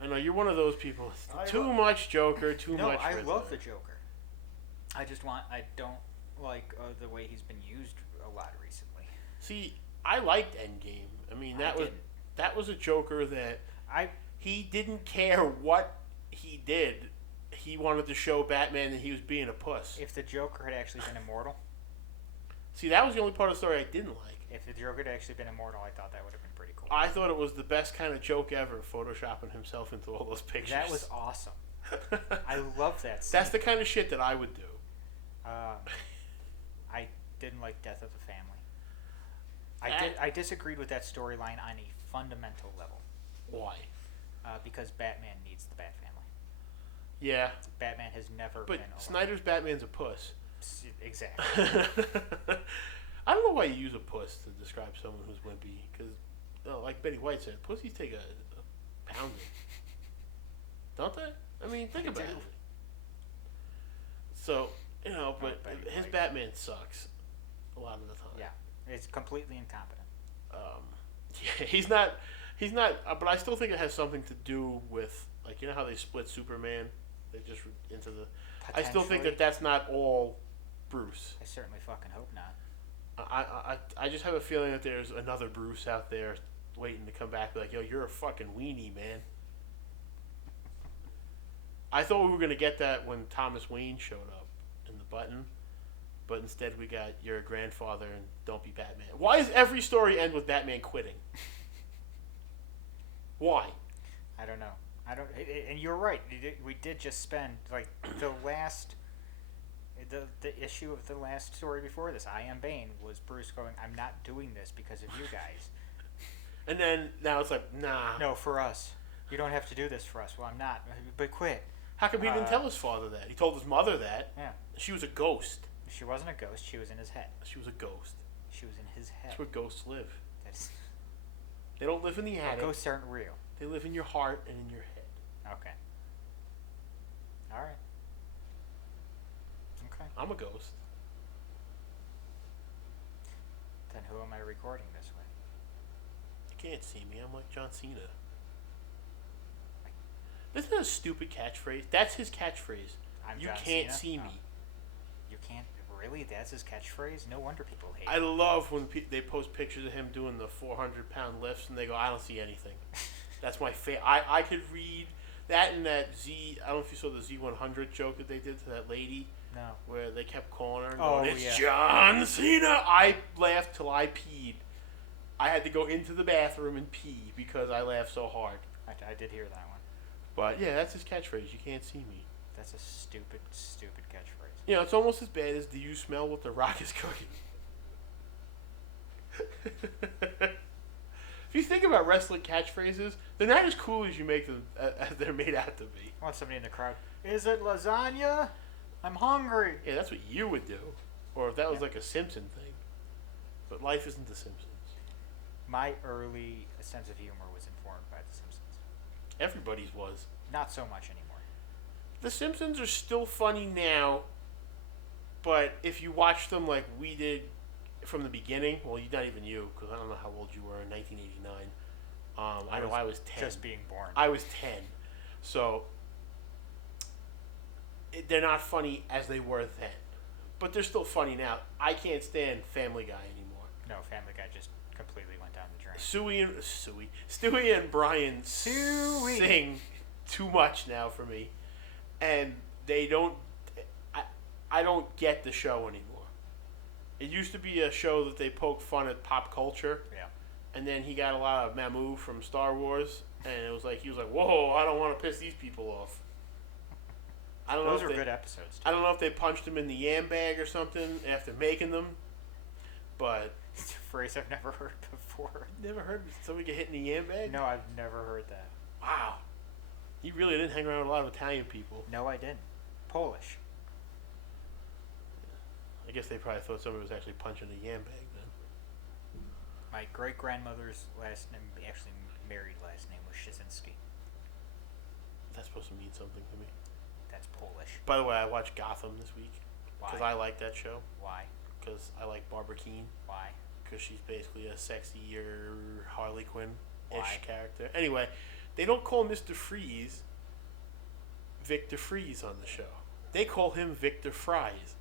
I know, you're one of those people. Too much Joker, too much Riddler. No, I love the Joker. I don't like the way he's been used a lot recently. See, I liked Endgame. I mean, that was a Joker that he didn't care what he did. He wanted to show Batman that he was being a puss. If the Joker had actually been immortal. See, that was the only part of the story I didn't like. If the Joker had actually been immortal, I thought that would have been pretty cool. I thought it was the best kind of joke ever, photoshopping himself into all those pictures. That was awesome. I love that scene. That's the kind of shit that I would do. I didn't like Death of the Family. I disagreed with that storyline on a fundamental level. Why? Because Batman needs the Bat Family. Yeah. Batman has never but been alone. Snyder's Batman's a puss. Exactly. I don't know why you use a puss to describe someone who's wimpy. Because, like Betty White said, pussies take a pounding. Don't they? I mean, think about it. So, but his Batman sucks a lot of the time. Yeah, it's completely incompetent. Yeah, he's not. But I still think it has something to do with, like, how they split Superman. They just into the. I still think that's not all Bruce. I certainly fucking hope not. I just have a feeling that there's another Bruce out there waiting to come back. Like, yo, you're a fucking weenie, man. I thought we were gonna get that when Thomas Wayne showed up in the button, but instead we got you're a grandfather and don't be Batman. Why does every story end with Batman quitting? Why? I don't know. And you're right. We did just spend like the issue of the last story before this. I Am Bane was Bruce going, I'm not doing this because of you guys. And then now it's like, nah. No, for us. You don't have to do this for us. Well, I'm not. But quit. How come he didn't tell his father that? He told his mother that. Yeah. She was a ghost. She wasn't a ghost. She was in his head. She was a ghost. She was in his head. That's where ghosts live. That's... They don't live in the attic. Ghosts aren't real. They live in your heart and in your head. Okay. All right. Okay. I'm a ghost. Then who am I recording this can't see me. I'm like John Cena. Isn't that a stupid catchphrase? That's his catchphrase. I'm You John can't Cena? see me. Oh. You can't really? That's his catchphrase? No wonder people hate I him. love when they post pictures of him doing the 400-pound lifts and they go, I don't see anything. That's my favorite. I could read that in that I don't know if you saw the Z100 joke that they did to that lady. No. Where they kept calling her and Oh, going, it's yeah. John Cena. I laughed till I peed. I had to go into the bathroom and pee because I laughed so hard. I did hear that one. But yeah, that's his catchphrase. You can't see me. That's a stupid, stupid catchphrase. You know, it's almost as bad as do you smell what the Rock is cooking? If you think about wrestling catchphrases, they're not as cool as you make them as they're made out to be. I want somebody in the crowd. Is it lasagna? I'm hungry. Yeah, that's what you would do. Or if that was Yeah. like a Simpson thing. But life isn't The Simpsons. My early sense of humor was informed by The Simpsons. Everybody's was. Not so much anymore. The Simpsons are still funny now, but if you watch them like we did from the beginning, well, not even you, because I don't know how old you were in 1989. I know I was 10. Just being born. I was 10. So, they're not funny as they were then. But they're still funny now. I can't stand Family Guy anymore. No, Family Guy just completely went down the drain. Stewie and Brian Stewie. sing too much now for me. And they don't... I don't get the show anymore. It used to be a show that they poked fun at pop culture. Yeah. And then he got a lot of Mamu from Star Wars. And it was like, he was like, whoa, I don't want to piss these people off. I don't know Those if are they, good episodes, too. I don't know if they punched him in the yam bag or something after making them. But... It's a phrase I've never heard before. Never heard somebody get hit in the yam bag? No, I've never heard that. Wow. You really didn't hang around with a lot of Italian people. No, I didn't. Polish. I guess they probably thought somebody was actually punching a yam bag then. My great-grandmother's last name, actually married last name, was Shizinski. That's supposed to mean something to me. That's Polish. By the way, I watched Gotham this week. Why? Because I like that show. Why? Because I like Barbara Keene. Why? Because she's basically a sexier Harley Quinn-ish Why? character. Anyway, they don't call Mr. Freeze Victor Freeze on the show. They call him Victor Fries.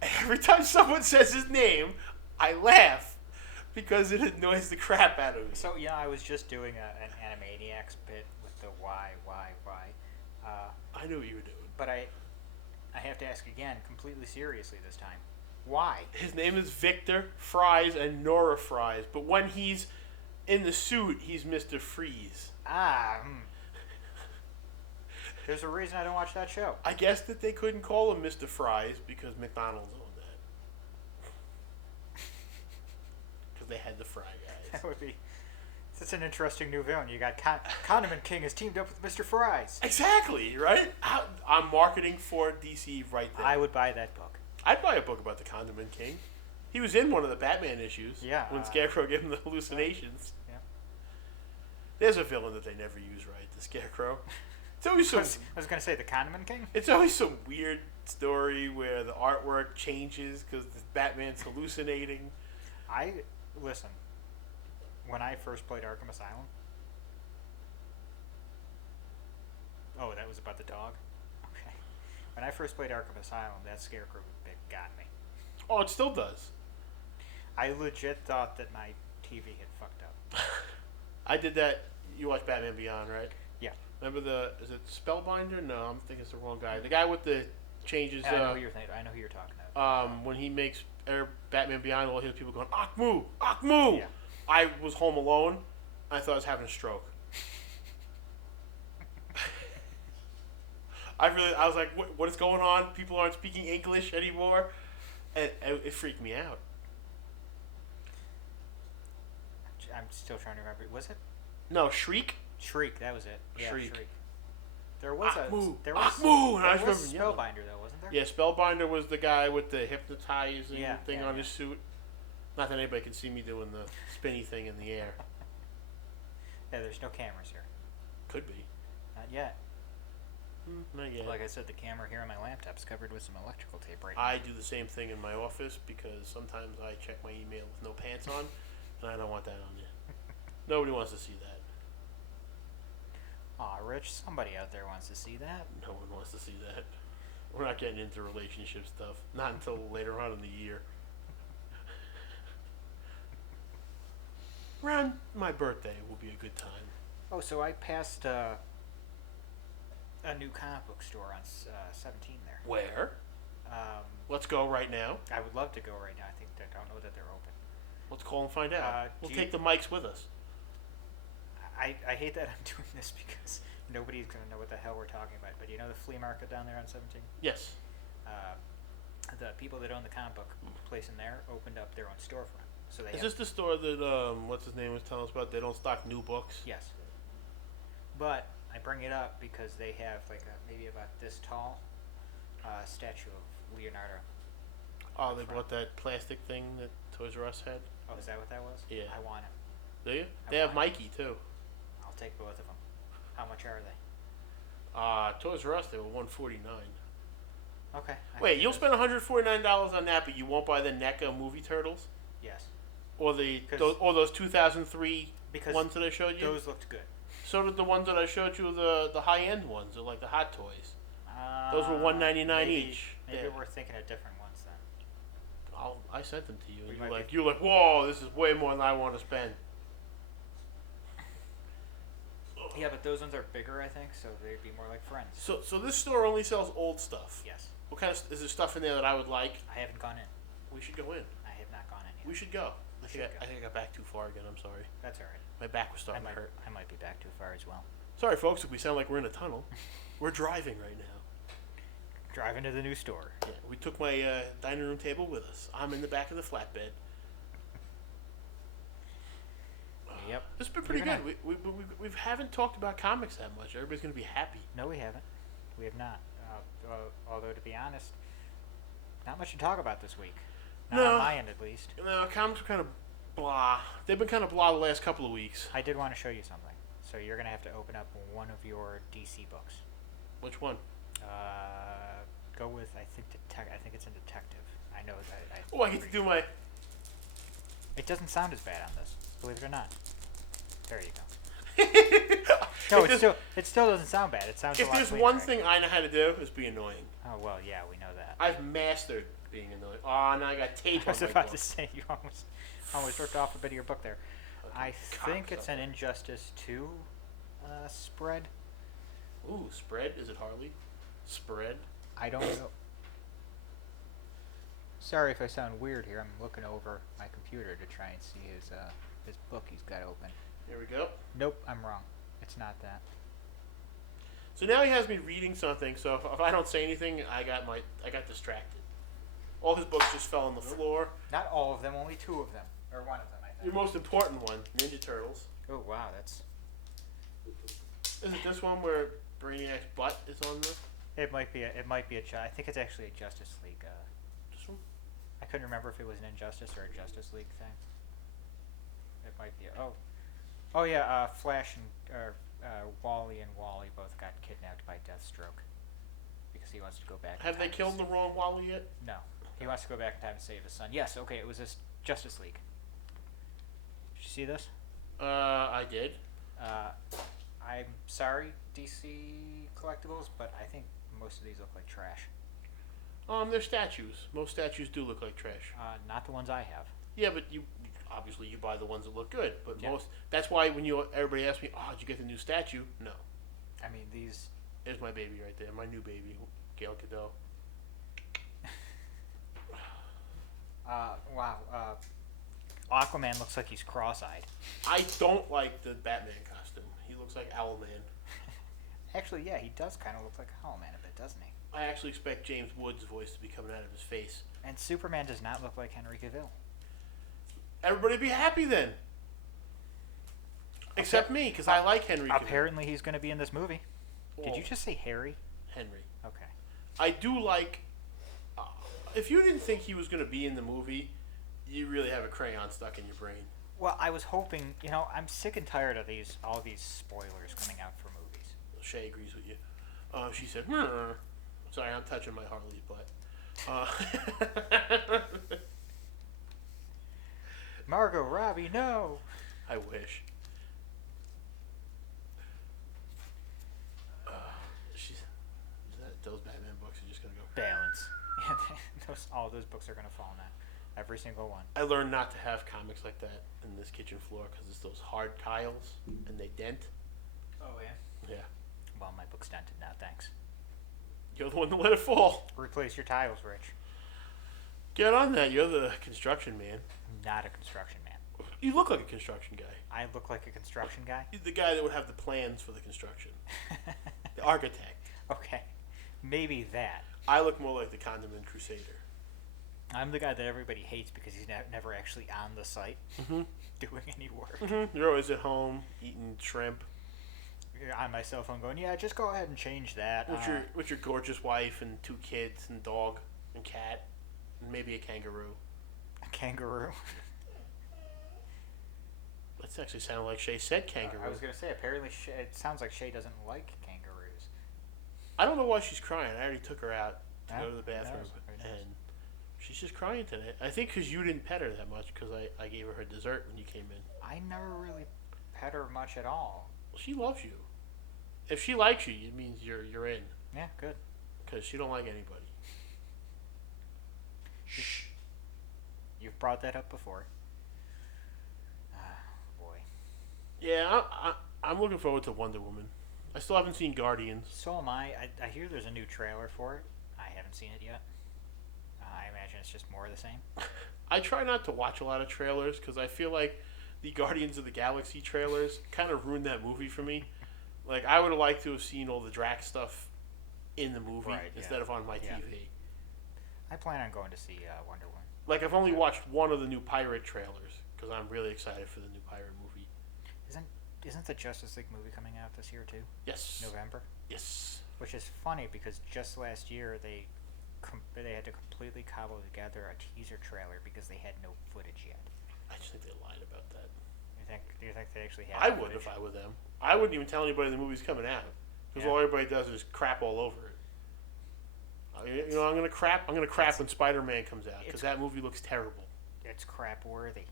And every time someone says his name, I laugh because it annoys the crap out of me. So, yeah, I was just doing an Animaniacs bit with the why. I knew what you were doing. But I have to ask again, completely seriously this time. Why? His name is Victor Fries and Nora Fries, but when he's in the suit, he's Mr. Freeze. There's a reason I don't watch that show. I guess that they couldn't call him Mr. Fries because McDonald's owned that. Because they had the Fry guys. That would be... That's an interesting new villain. You got Condiment King has teamed up with Mr. Fries. Exactly, right? I'm marketing for DC right there. I would buy that book. I'd buy a book about the Condiment King. He was in one of the Batman issues. Yeah. When Scarecrow gave him the hallucinations. Yeah. There's a villain that they never use right, the Scarecrow. It's always I was going to say the Condiment King? It's always some weird story where the artwork changes because Batman's hallucinating. Listen, when I first played Arkham Asylum... Oh, that was about the dog? Okay. When I first played Arkham Asylum, that Scarecrow bit got me. Oh, it still does. I legit thought that my TV had fucked up. I did that. You watched Batman Beyond, right? Yeah. Remember is it Spellbinder? No, I'm thinking it's the wrong guy. The guy with the changes. I know who you're thinking. I know who you're talking about. When he makes Batman Beyond, all his people going, Akmu! Akmu! Yeah. I was home alone. I thought I was having a stroke. I was like, what is going on? People aren't speaking English anymore. And it freaked me out. I'm still trying to remember. Was it? No, Shriek? Shriek, that was it. Yeah, Shriek. There was Akmu! there was Akmu! And I there was was yelling. Spellbinder though, wasn't there? Yeah, Spellbinder was the guy with the hypnotizing thing on yeah. his suit. Not that anybody can see me doing the spinny thing in the air. Yeah, there's no cameras here. Could be. Not yet. Not yet. Like I said, the camera here on my laptop's covered with some electrical tape right now. I do the same thing in my office because sometimes I check my email with no pants on, and I don't want that on you. Nobody wants to see that. Aw, Rich, somebody out there wants to see that. No one wants to see that. We're not getting into relationship stuff. Not until later on in the year. Around my birthday will be a good time. Oh, so I passed a new comic book store on 17 there. Where? Um, Let's go right now. I would love to go right now. I don't know that they're open. Let's call and find out. We'll do take the mics with us. I hate that I'm doing this because nobody's going to know what the hell we're talking about. But you know the flea market down there on 17? Yes. The people that own the comic book place in there opened up their own storefront. So they Is this the store that, what's his name was telling us about? They don't stock new books? Yes. But I bring it up because they have like maybe about this tall statue of Leonardo. Oh, they bought that plastic thing that Toys R Us had? Oh, is that what that was? Yeah. I want him. Do you? I They have want Mikey, too. I'll take both of them. How much are they? Toys R Us, they were $149. Okay. Wait, you'll spend $149 on that, but you won't buy the NECA movie turtles? Yes. Or those 2003 Because ones that I showed you? those looked good. So did the ones that I showed you, the high-end ones, they're like the Hot Toys. Those were $199 each. Maybe Yeah. we're thinking of different ones then. I sent them to you, We and might you're like, whoa, this is way more than I want to spend. Yeah, but those ones are bigger, I think, so they'd be more like friends. So this store only sells old stuff. Yes. What kind of is there stuff in there that I would like? I haven't gone in. We should go in. I have not gone in yet. We should go. I should go. think I got back too far again. I'm sorry. That's all right. My back was starting to hurt. I might be back too far as well. Sorry, folks, if we sound like we're in a tunnel. We're driving right now. Driving to the new store. Yeah, we took my dining room table with us. I'm in the back of the flatbed. Yep. This has been pretty We're good. We haven't talked about comics that much. Everybody's going to be happy. No, we haven't. We have not. Although, to be honest, not much to talk about this week. Not No. on my end, at least. No, comics are kind of blah. They've been kind of blah the last couple of weeks. I did want to show you something. So you're going to have to open up one of your DC books. Which one? Go with, I think it's a detective. I know that. Oh, I get to do my... It doesn't sound as bad on this, believe it or not. There you go. No, it still doesn't sound bad. It sounds. If there's one thing I know how to do, is be annoying. Oh well, yeah, we know that. I've mastered being annoying. Oh, now I got tape I on was my about book. to say you almost ripped off a bit of your book there. I think it's an Injustice 2 spread. Ooh, spread? Is it Harley? Spread? I don't know. Sorry if I sound weird here. I'm looking over my computer to try and see his book he's got open. Here we go. Nope, I'm wrong. It's not that. So now he has me reading something. So if I don't say anything, I got distracted. All his books just fell on the floor. Not all of them, only two of them, or one of them, I Your think. most important one, Ninja Turtles. Oh wow, that's. Is it this one where Brainiac's butt is on the? It might be I think it's actually a Justice League. This one? I couldn't remember if it was an Injustice or a Justice League thing. It might be. Oh yeah. Flash and Wally and Wally both got kidnapped by Deathstroke because he wants to go back. Have they killed the wrong Wally yet? No, he wants to go back in time to save his son. Yes. Okay. It was this Justice League. Did you see this? I did. I'm sorry, DC collectibles, but I think most of these look like trash. They're statues. Most statues do look like trash. Not the ones I have. Yeah, but you obviously you buy the ones that look good. But Yeah. that's why when everybody asks me, "Oh, did you get the new statue?" No. I mean these. There's my baby right there, my new baby, Gail Godot. Wow. Aquaman looks like he's cross-eyed. I don't like the Batman costume. He looks like Owlman. Actually, yeah, he does kind of look like Owlman a bit, doesn't he? I actually expect James Woods' voice to be coming out of his face. And Superman does not look like Henry Cavill. Everybody be happy then. Except me, because I like Henry Cavill. Apparently he's going to be in this movie. Did Well, you just say Harry? Henry. Okay. I do like... if you didn't think he was going to be in the movie, you really have a crayon stuck in your brain. Well, I was hoping, I'm sick and tired of all these spoilers coming out for movies. Shay agrees with you. She said, sorry, I'm touching my Harley's butt. Margot Robbie, no! I wish. are going to fall in that. Every single one. I learned not to have comics like that in this kitchen floor because it's those hard tiles and they dent. Oh, yeah? Yeah. Well, my book's dented now, thanks. You're the one that let it fall. Replace your tiles, Rich. Get on that. You're the construction man. I'm not a construction man. You look like a construction guy. I look like a construction guy? You're the guy that would have the plans for the construction. The architect. Okay. Maybe that. I look more like the condiment crusader. I'm the guy that everybody hates because he's never actually on the site doing any work. You're always at home eating shrimp. You're on my cell phone going, yeah, just go ahead and change that. With your gorgeous wife and 2 kids and dog and cat and maybe a kangaroo. A kangaroo? That actually sounded like Shay said kangaroo. I was going to say, apparently it sounds like Shay doesn't like kangaroos. I don't know why she's crying. I already took her out to go to the bathroom. Very nice. And she's just crying today. I think because you didn't pet her that much because I gave her dessert when you came in. I never really pet her much at all. Well, she loves you. If she likes you, it means you're in. Yeah, good. Because she don't like anybody. Shh. You've brought that up before. Boy. Yeah, I'm looking forward to Wonder Woman. I still haven't seen Guardians. So am I. I hear there's a new trailer for it. I haven't seen it yet. I imagine it's just more of the same. I try not to watch a lot of trailers because I feel like the Guardians of the Galaxy trailers kind of ruined that movie for me. Like, I would have liked to have seen all the Drax stuff in the movie instead of on my TV. I plan on going to see Wonder Woman. Like, I've only watched one of the new Pirate trailers because I'm really excited for the new Pirate movie. Isn't the Justice League movie coming out this year too? Yes. November? Yes. Which is funny because just last year they had to completely cobble together a teaser trailer because they had no footage yet. I just think they lied about that. Do you think they actually had I footage? would if I were them. I wouldn't even tell anybody the movie's coming out because all everybody does is crap all over it. You know, I'm gonna crap when Spider-Man comes out because that movie looks terrible. It's crap worthy.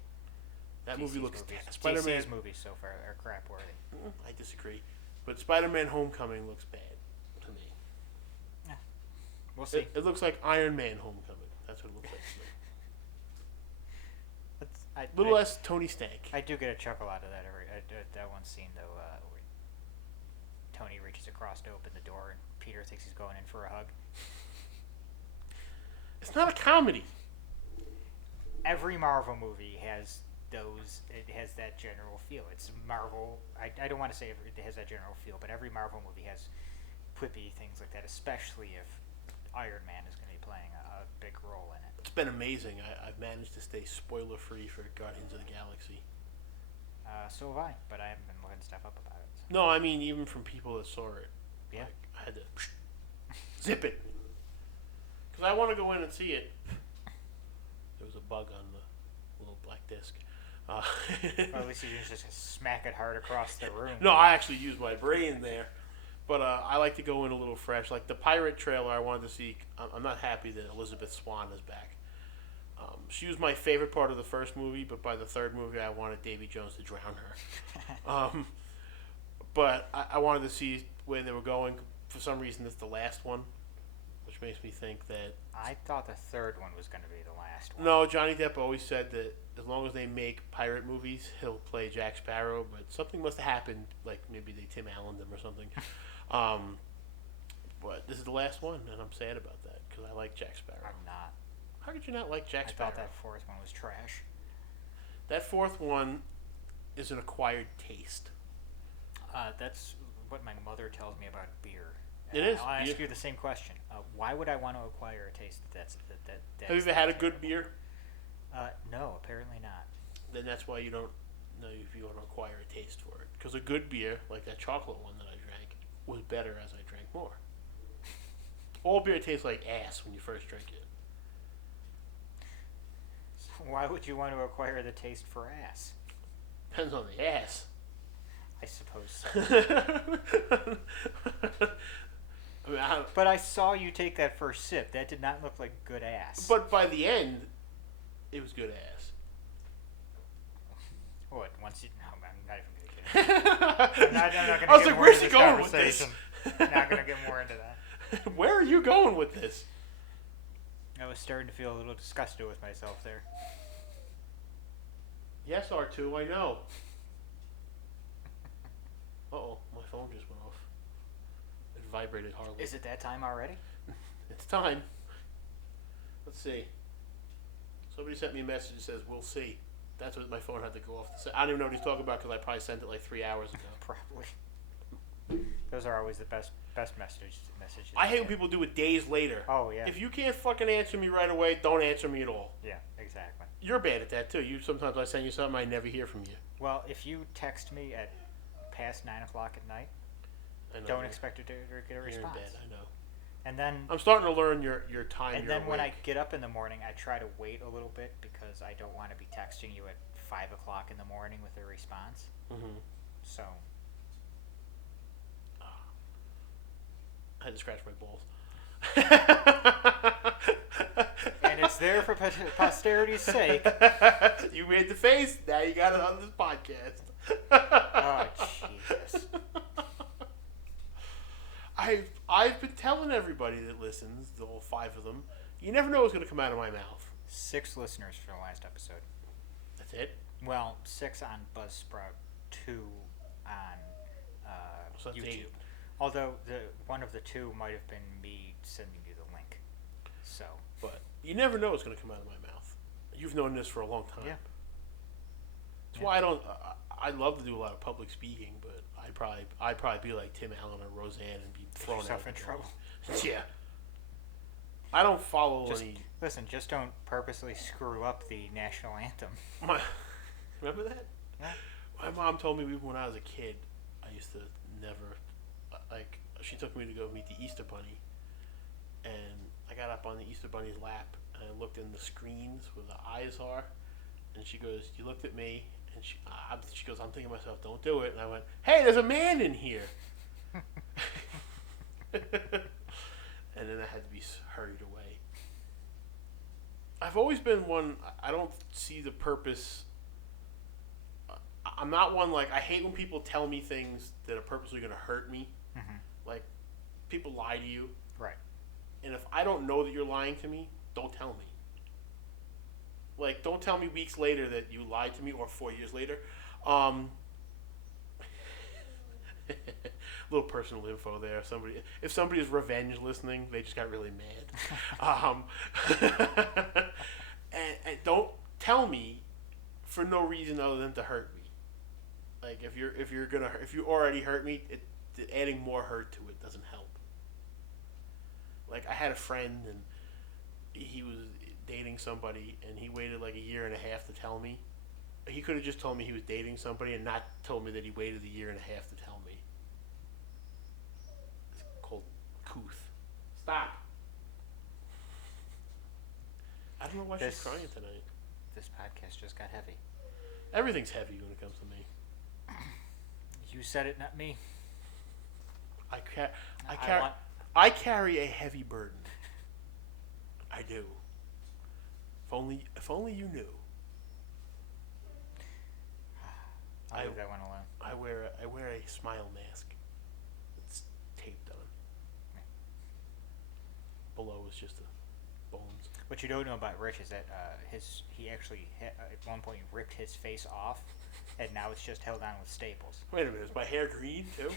That movie looks terrible. Spider-Man movies so far are crap worthy. I disagree, but Spider-Man: Homecoming looks bad to me. Yeah. We'll see. It looks like Iron Man: Homecoming. That's what it looks like to me. Little less Tony Stank. I do get a chuckle out of that that one scene though, where Tony reaches across to open the door and Peter thinks he's going in for a hug. It's not a comedy. Every Marvel movie has those. It has that general feel. It's Marvel. I don't want to say it has that general feel, but every Marvel movie has quippy things like that, especially if Iron Man is going to be playing a big role in it. It's been amazing. I've managed to stay spoiler-free for Guardians of the Galaxy. So have I, but I haven't been looking stuff up about it. So. No, I mean even from people that saw it. Yeah. Like, I had to zip it because I want to go in and see it. There was a bug on the little black disc. Well, at least you didn't just smack it hard across the room. No, I actually used my brain there. But I like to go in a little fresh. Like the Pirate trailer I wanted to see, I'm not happy that Elizabeth Swann is back. She was my favorite part of the first movie, but by the third movie I wanted Davy Jones to drown her. But I wanted to see where they were going. For some reason, it's the last one, which makes me think that... I thought the third one was going to be the last one. No, Johnny Depp always said that as long as they make pirate movies, he'll play Jack Sparrow, but something must have happened, like maybe they Tim Allen'd him or something. But this is the last one, and I'm sad about that, because I like Jack Sparrow. I'm not. How could you not like Jack Sparrow? I thought that fourth one was trash. That fourth one is an acquired taste. That's what my mother tells me about beer. It is. I'll ask you the same question. Why would I want to acquire a taste that's Have you ever had a good beer? No, apparently not. Then that's why you don't know if you want to acquire a taste for it. Because a good beer, like that chocolate one that I drank, was better as I drank more. All beer tastes like ass when you first drink it. So why would you want to acquire the taste for ass? Depends on the ass. I suppose so. I mean, but I saw you take that first sip. That did not look like good ass. But by the end, it was good ass. What? Once you... No, I'm not even going to get into that. I'm not going to I was get like, more where's into he this going with this? conversation. Not going to get more into that. Where are you going with this? I was starting to feel a little disgusted with myself there. Yes, R2, I know. Uh-oh, my phone just went off. It vibrated horribly. Is it that time already? It's time. Let's see. Somebody sent me a message that says, we'll see. That's what my phone had to go off to say. I don't even know what he's talking about because I probably sent it like 3 hours ago. Probably. Those are always the best messages. I hate when people do it days later. Oh, yeah. If you can't fucking answer me right away, don't answer me at all. Yeah, exactly. You're bad at that too. Sometimes I send you something, I never hear from you. Well, if you text me at past 9 o'clock at night, I know, don't expect to get a you're response. in bed, I know. And then I'm starting to learn your time. And then when I get up in the morning, I try to wait a little bit because I don't want to be texting you at 5 o'clock in the morning with a response. Mm-hmm. So. I had to scratch my balls. And it's there for posterity's sake. You made the face. Now you got it on this podcast. Oh, Jesus. I've been telling everybody that listens, the whole 5 of them, you never know what's going to come out of my mouth. 6 listeners for the last episode. That's it? Well, 6 on Buzzsprout, 2 on So that's YouTube. 8. Although one of the 2 might have been me sending you the link. So. But you never know what's going to come out of my mouth. You've known this for a long time. Yeah. That's why I don't. I love to do a lot of public speaking, but I'd probably be like Tim Allen or Roseanne and be thrown out. in trouble. Yeah. I don't follow Just, any. listen, just don't purposely screw up the national anthem. Remember that? Yeah. My mom told me even when I was a kid, I used to never, like, she took me to go meet the Easter Bunny, and I got up on the Easter Bunny's lap, and I looked in the screens where the eyes are, and she goes, you looked at me, and she goes, I'm thinking to myself, don't do it, and I went, hey, there's a man in here. And then I had to be hurried away. I've always been one, I don't see the purpose. I'm not one, like, I hate when people tell me things that are purposely going to hurt me. Mm-hmm. Like, people lie to you. Right. And if I don't know that you're lying to me, don't tell me. Like, don't tell me weeks later that you lied to me, or 4 years later. Little personal info there. If somebody is revenge listening, they just got really mad. And don't tell me for no reason other than to hurt me. Like, if you already hurt me, adding more hurt to it doesn't help. Like, I had a friend, and he was dating somebody, and he waited like 1.5 years to tell me. He could have just told me he was dating somebody and not told me that he waited 1.5 years to tell me. It's called couth. Stop. I don't know why she's crying tonight. This podcast just got heavy. Everything's heavy when it comes to me. You said it, not me. I carry a heavy burden. I do. If only you knew. I'll leave that one alone. I wear a smile mask. It's taped on. Below is just the bones. What you don't know about Rich is that he actually at one point ripped his face off, and now it's just held on with staples. Wait a minute, is my hair green too?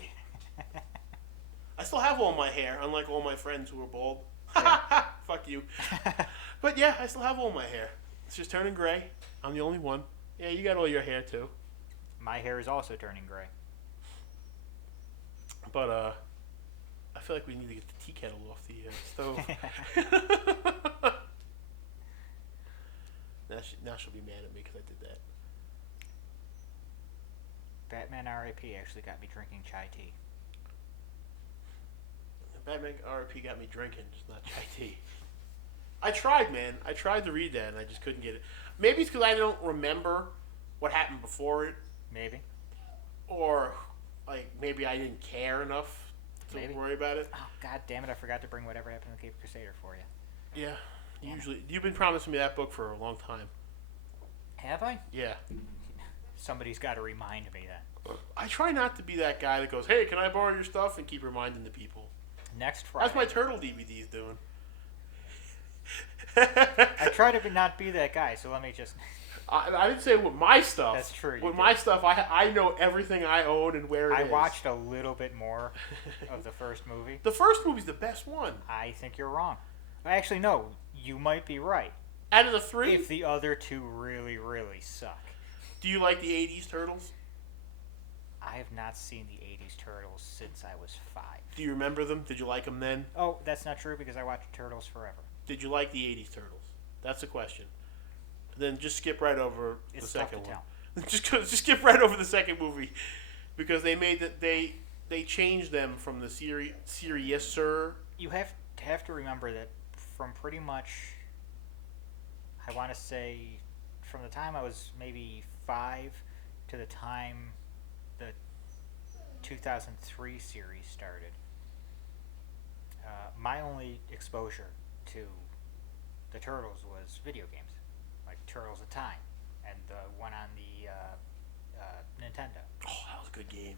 I still have all my hair, unlike all my friends who are bald. Yeah. Fuck you. But yeah, I still have all my hair. It's just turning gray. I'm the only one. Yeah, you got all your hair too. My hair is also turning gray. But I feel like we need to get the tea kettle off the stove. Now she'll be mad at me because I did that. Batman R.I.P. actually got me drinking chai tea. Batman R.I.P. got me drinking, just not chai tea. I tried, man. I tried to read that, and I just couldn't get it. Maybe it's because I don't remember what happened before it. Maybe. Or, like, maybe I didn't care enough to worry about it. Oh, God damn it. I forgot to bring Whatever Happened to the Cape Crusader for you. Yeah. Usually. You've been promising me that book for a long time. Have I? Yeah. Somebody's got to remind me that. I try not to be that guy that goes, hey, can I borrow your stuff? And keep reminding the people. Next Friday. How's my Turtle DVDs doing? I try to not be that guy, so let me just. I didn't say with my stuff. That's true. With my stuff, I know everything I own and where it is. I watched a little bit more of the first movie. The first movie's the best one. I think you're wrong. Actually, no. You might be right. Out of the three? If the other two really, really suck. Do you like the 80s Turtles? I have not seen the 80s Turtles since I was 5. Do you remember them? Did you like them then? Oh, that's not true because I watched Turtles forever. Did you like the 80s Turtles? That's the question. Then just skip right over the second one. Just skip right over the second movie because they made that they changed them from the serious sir. You have to remember that from pretty much, I want to say, from the time I was maybe 5 to the time the 2003 series started, my only exposure to the Turtles was video games, like Turtles of Time, and the one on the Nintendo. Oh, that was a good game.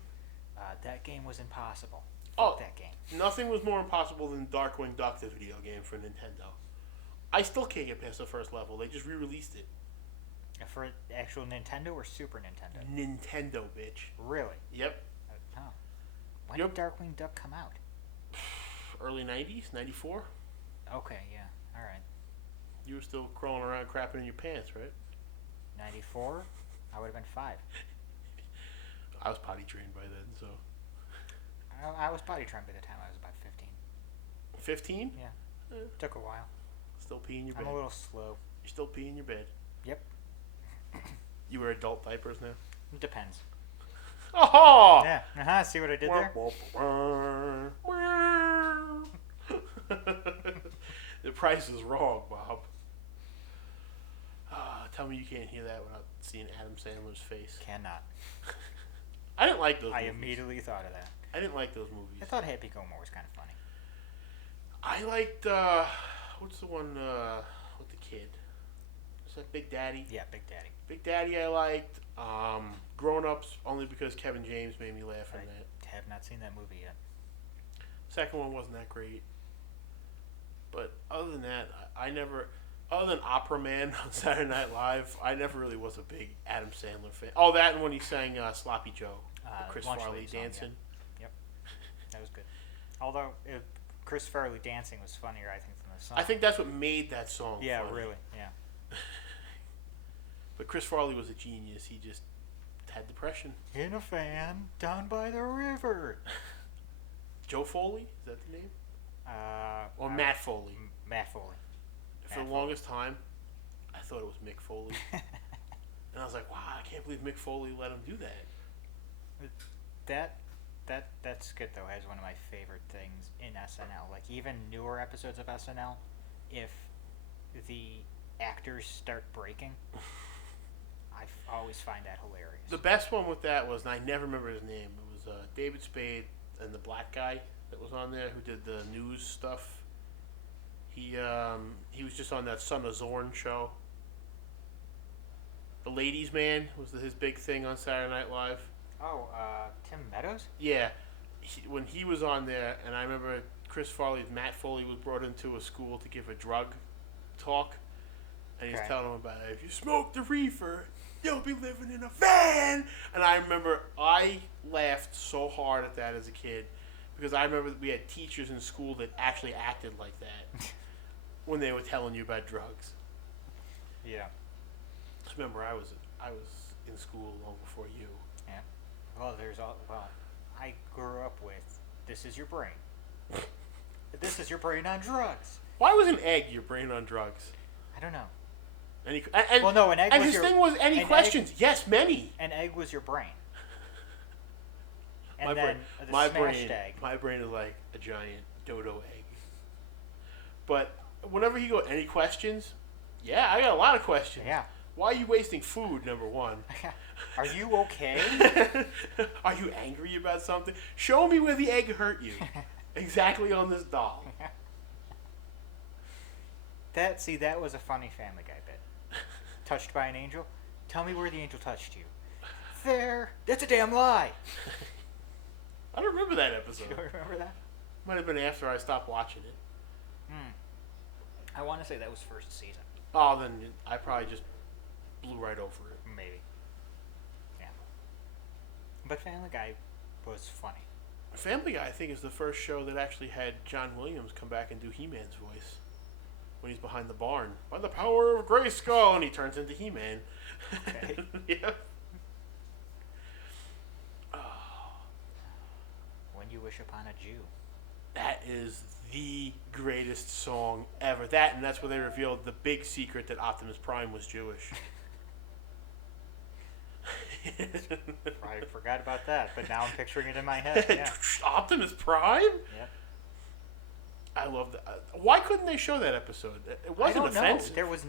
That game was impossible. Oh, Fuck that game. Nothing was more impossible than Darkwing Duck, the video game for Nintendo. I still can't get past the first level. They just re-released it. For actual Nintendo or Super Nintendo? Nintendo, bitch. Really? Yep. Oh. When did Darkwing Duck come out? Early 90s? 94? Okay, yeah. Alright. You were still crawling around crapping in your pants, right? 94? I would have been 5. I was potty trained by then, so... I was potty trained by the time I was about 15. 15? Yeah. Took a while. Still peeing your bed. I'm a little slow. You're still peeing your bed. Yep. You wear adult diapers now? It depends. Oh! Yeah. See what I did there? The price is wrong, Bob. Tell me you can't hear that without seeing Adam Sandler's face. Cannot. I didn't like those movies. I immediately thought of that. I didn't like those movies. I thought Happy Gilmore was kind of funny. I liked, what's the one with the kid? Is that Big Daddy? Yeah, Big Daddy. Big Daddy I liked. Grown Ups, only because Kevin James made me laugh in that. I have not seen that movie yet. Second one wasn't that great. But other than that, I never... Other than Opera Man on Saturday Night Live, I never really was a big Adam Sandler fan. Oh, that and when he sang Sloppy Joe. Chris Farley dancing. Yeah. Yep. That was good. Although, Chris Farley dancing was funnier, I think, than the song. I think that's what made that song Yeah, funny. really. Yeah. But Chris Farley was a genius. He just had depression. In a fan down by the river. Joe Foley? Is that the name? Or Matt Foley? Matt Foley. For the longest time, I thought it was Mick Foley. And I was like, wow, I can't believe Mick Foley let him do that. That skit, though, has one of my favorite things in SNL. Like, even newer episodes of SNL, if the actors start breaking, I always find that hilarious. The best one with that was, and I never remember his name, it was David Spade and the black guy that was on there who did the news stuff. He was just on that Son of Zorn show. The Ladies Man was his big thing on Saturday Night Live. Oh, Tim Meadows? Yeah. When he was on there, and I remember Matt Foley was brought into a school to give a drug talk. And he's telling them about it. If you smoke the reefer, you'll be living in a van. And I remember I laughed so hard at that as a kid. Because I remember we had teachers in school that actually acted like that when they were telling you about drugs. Yeah. I remember I was in school long before you. Yeah. Well, I grew up with "This is your brain." This is your brain on drugs. Why was an egg your brain on drugs? I don't know. An egg was his thing was any questions? Yes, many. An egg was your brain. And my then brain, the egg. My brain is like a giant dodo egg. But whenever you go, any questions? Yeah, I got a lot of questions. Yeah. Why are you wasting food, number one? Are you okay? Are you angry about something? Show me where the egg hurt you. Exactly on this doll. That was a funny Family Guy bit. Touched by an angel? Tell me where the angel touched you. There. That's a damn lie. I don't remember that episode. You don't remember that? Might have been after I stopped watching it. I want to say that was first season. Oh, then I probably just blew right over it. Maybe. Yeah. But Family Guy was funny. Family Guy, I think, is the first show that actually had John Williams come back and do He-Man's voice when he's behind the barn. By the power of Grayskull, and he turns into He-Man. Okay. Yeah. When You Wish Upon a Jew. That is the greatest song ever. That, and that's where they revealed the big secret that Optimus Prime was Jewish. I forgot about that, but now I'm picturing it in my head. Yeah. Optimus Prime? Yep. I love that. Why couldn't they show that episode? It wasn't offensive. There was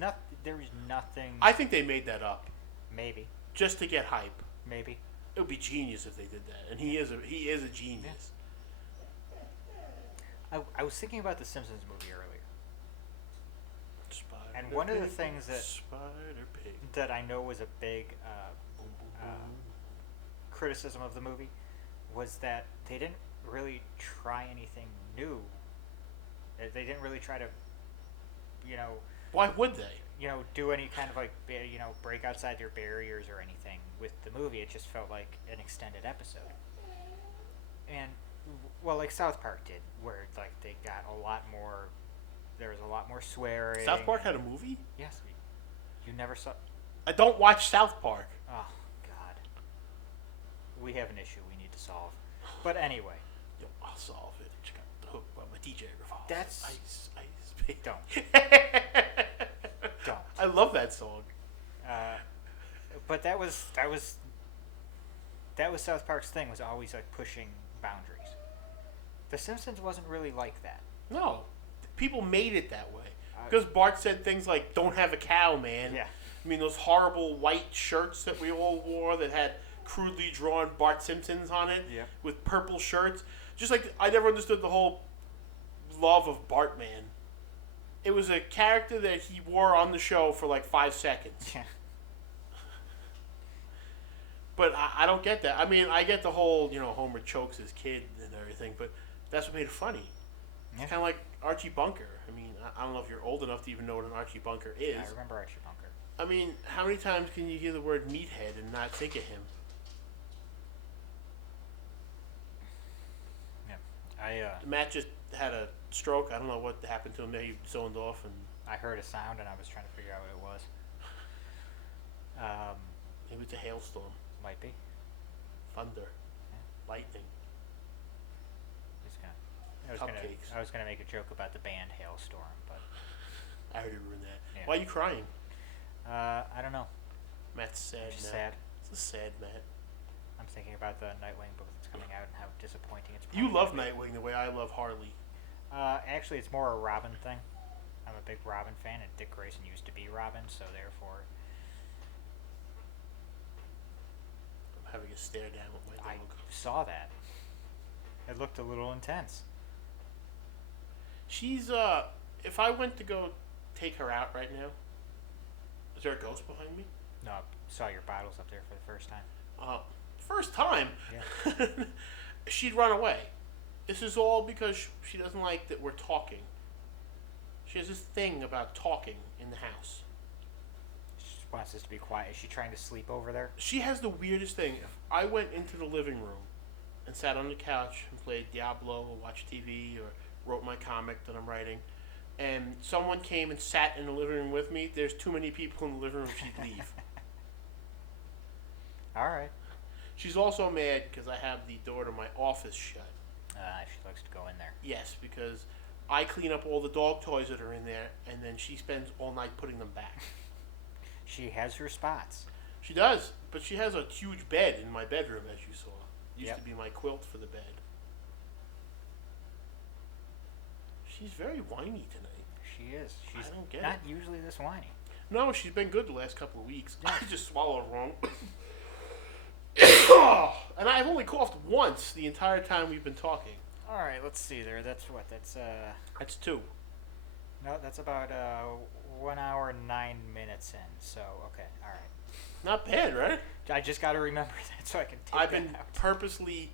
nothing. I think they made that up Maybe. just to get hype. Maybe. It would be genius if they did that, and he is a genius. I was thinking about the Simpsons movie earlier, Spider and one of the Pig, things Spider Pig. that I know was a big Boom, boom, boom. criticism of the movie was that they didn't really try anything new. They didn't really try to, Why would they? do any kind of break outside their barriers or anything with the movie. It just felt like an extended episode. And well, like South Park did, where like they got a lot more. There was a lot more swearing. South Park had a movie? Yes. You never saw. I don't watch South Park. Oh God. We have an issue we need to solve. But anyway. Yo, I'll solve it. Check out the hook by my DJ revolves. That's ice. Don't. Don't. I love that song. But that was South Park's thing, was always like pushing boundaries. The Simpsons wasn't really like that. No, people made it that way because Bart said things like "Don't have a cow, man." Yeah. I mean, those horrible white shirts that we all wore that had crudely drawn Bart Simpsons on it, Yeah. with purple shirts. Just like I never understood the whole love of Bartman. It was a character that he wore on the show for like 5 seconds. Yeah. But I don't get that. I mean, I get the whole, Homer chokes his kid and everything, but that's what made it funny. Yeah. It's kind of like Archie Bunker. I mean, I don't know if you're old enough to even know what an Archie Bunker is. I remember Archie Bunker. I mean, how many times can you hear the word meathead and not think of him? Yeah. Matt just had a stroke. I don't know what happened to him. He zoned off, and I heard a sound and I was trying to figure out what it was. maybe it's a hailstorm, Might be. thunder, lightning. I was gonna make a joke about the band Hailstorm, but I already ruined that. Yeah. Why are you crying? I don't know. Matt's sad Just now. sad. It's a sad Matt. I'm thinking about the Nightwing book that's coming out and how disappointing it's. You probably love gonna be. Nightwing the way I love Harley. Actually, it's more a Robin thing. I'm a big Robin fan, and Dick Grayson used to be Robin, so therefore, I'm having a stare down with my I dog. saw that. It looked a little intense. She's if I went to go take her out right now, is there a ghost behind me? No, I saw your bottles up there for the first time. First time. Yeah. She'd run away. This is all because she doesn't like that we're talking. She has this thing about talking in the house. She just wants us to be quiet. Is she trying to sleep over there? She has the weirdest thing. If I went into the living room and sat on the couch and played Diablo or watched TV or wrote my comic that I'm writing, and someone came and sat in the living room with me, there's too many people in the living room, she'd leave. All right. She's also mad because I have the door to my office shut. She likes to go in there. Yes, because I clean up all the dog toys that are in there, and then she spends all night putting them back. She has her spots. She does, but she has a huge bed in my bedroom, as you saw. Used Yep. to be my quilt for the bed. She's very whiny tonight. She is. She's I don't get not it. usually this whiny. No, she's been good the last couple of weeks. Yeah. I just swallowed wrong. And I've only coughed once the entire time we've been talking. All right, let's see there. That's what? That's 2. No, that's about 1 hour and 9 minutes in. So, okay, all right. Not bad, right? I just got to remember that so I can take I've that been out. purposely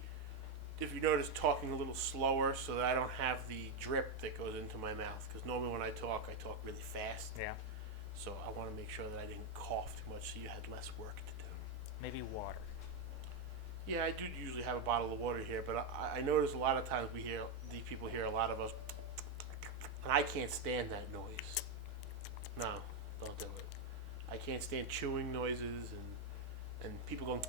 if you notice, talking a little slower so that I don't have the drip that goes into my mouth. Because normally when I talk really fast. Yeah. So I want to make sure that I didn't cough too much so you had less work to do. Maybe water. Yeah, I do usually have a bottle of water here, but I notice a lot of times these people hear a lot of us, and I can't stand that noise. No, don't do it. I can't stand chewing noises and people going. Okay,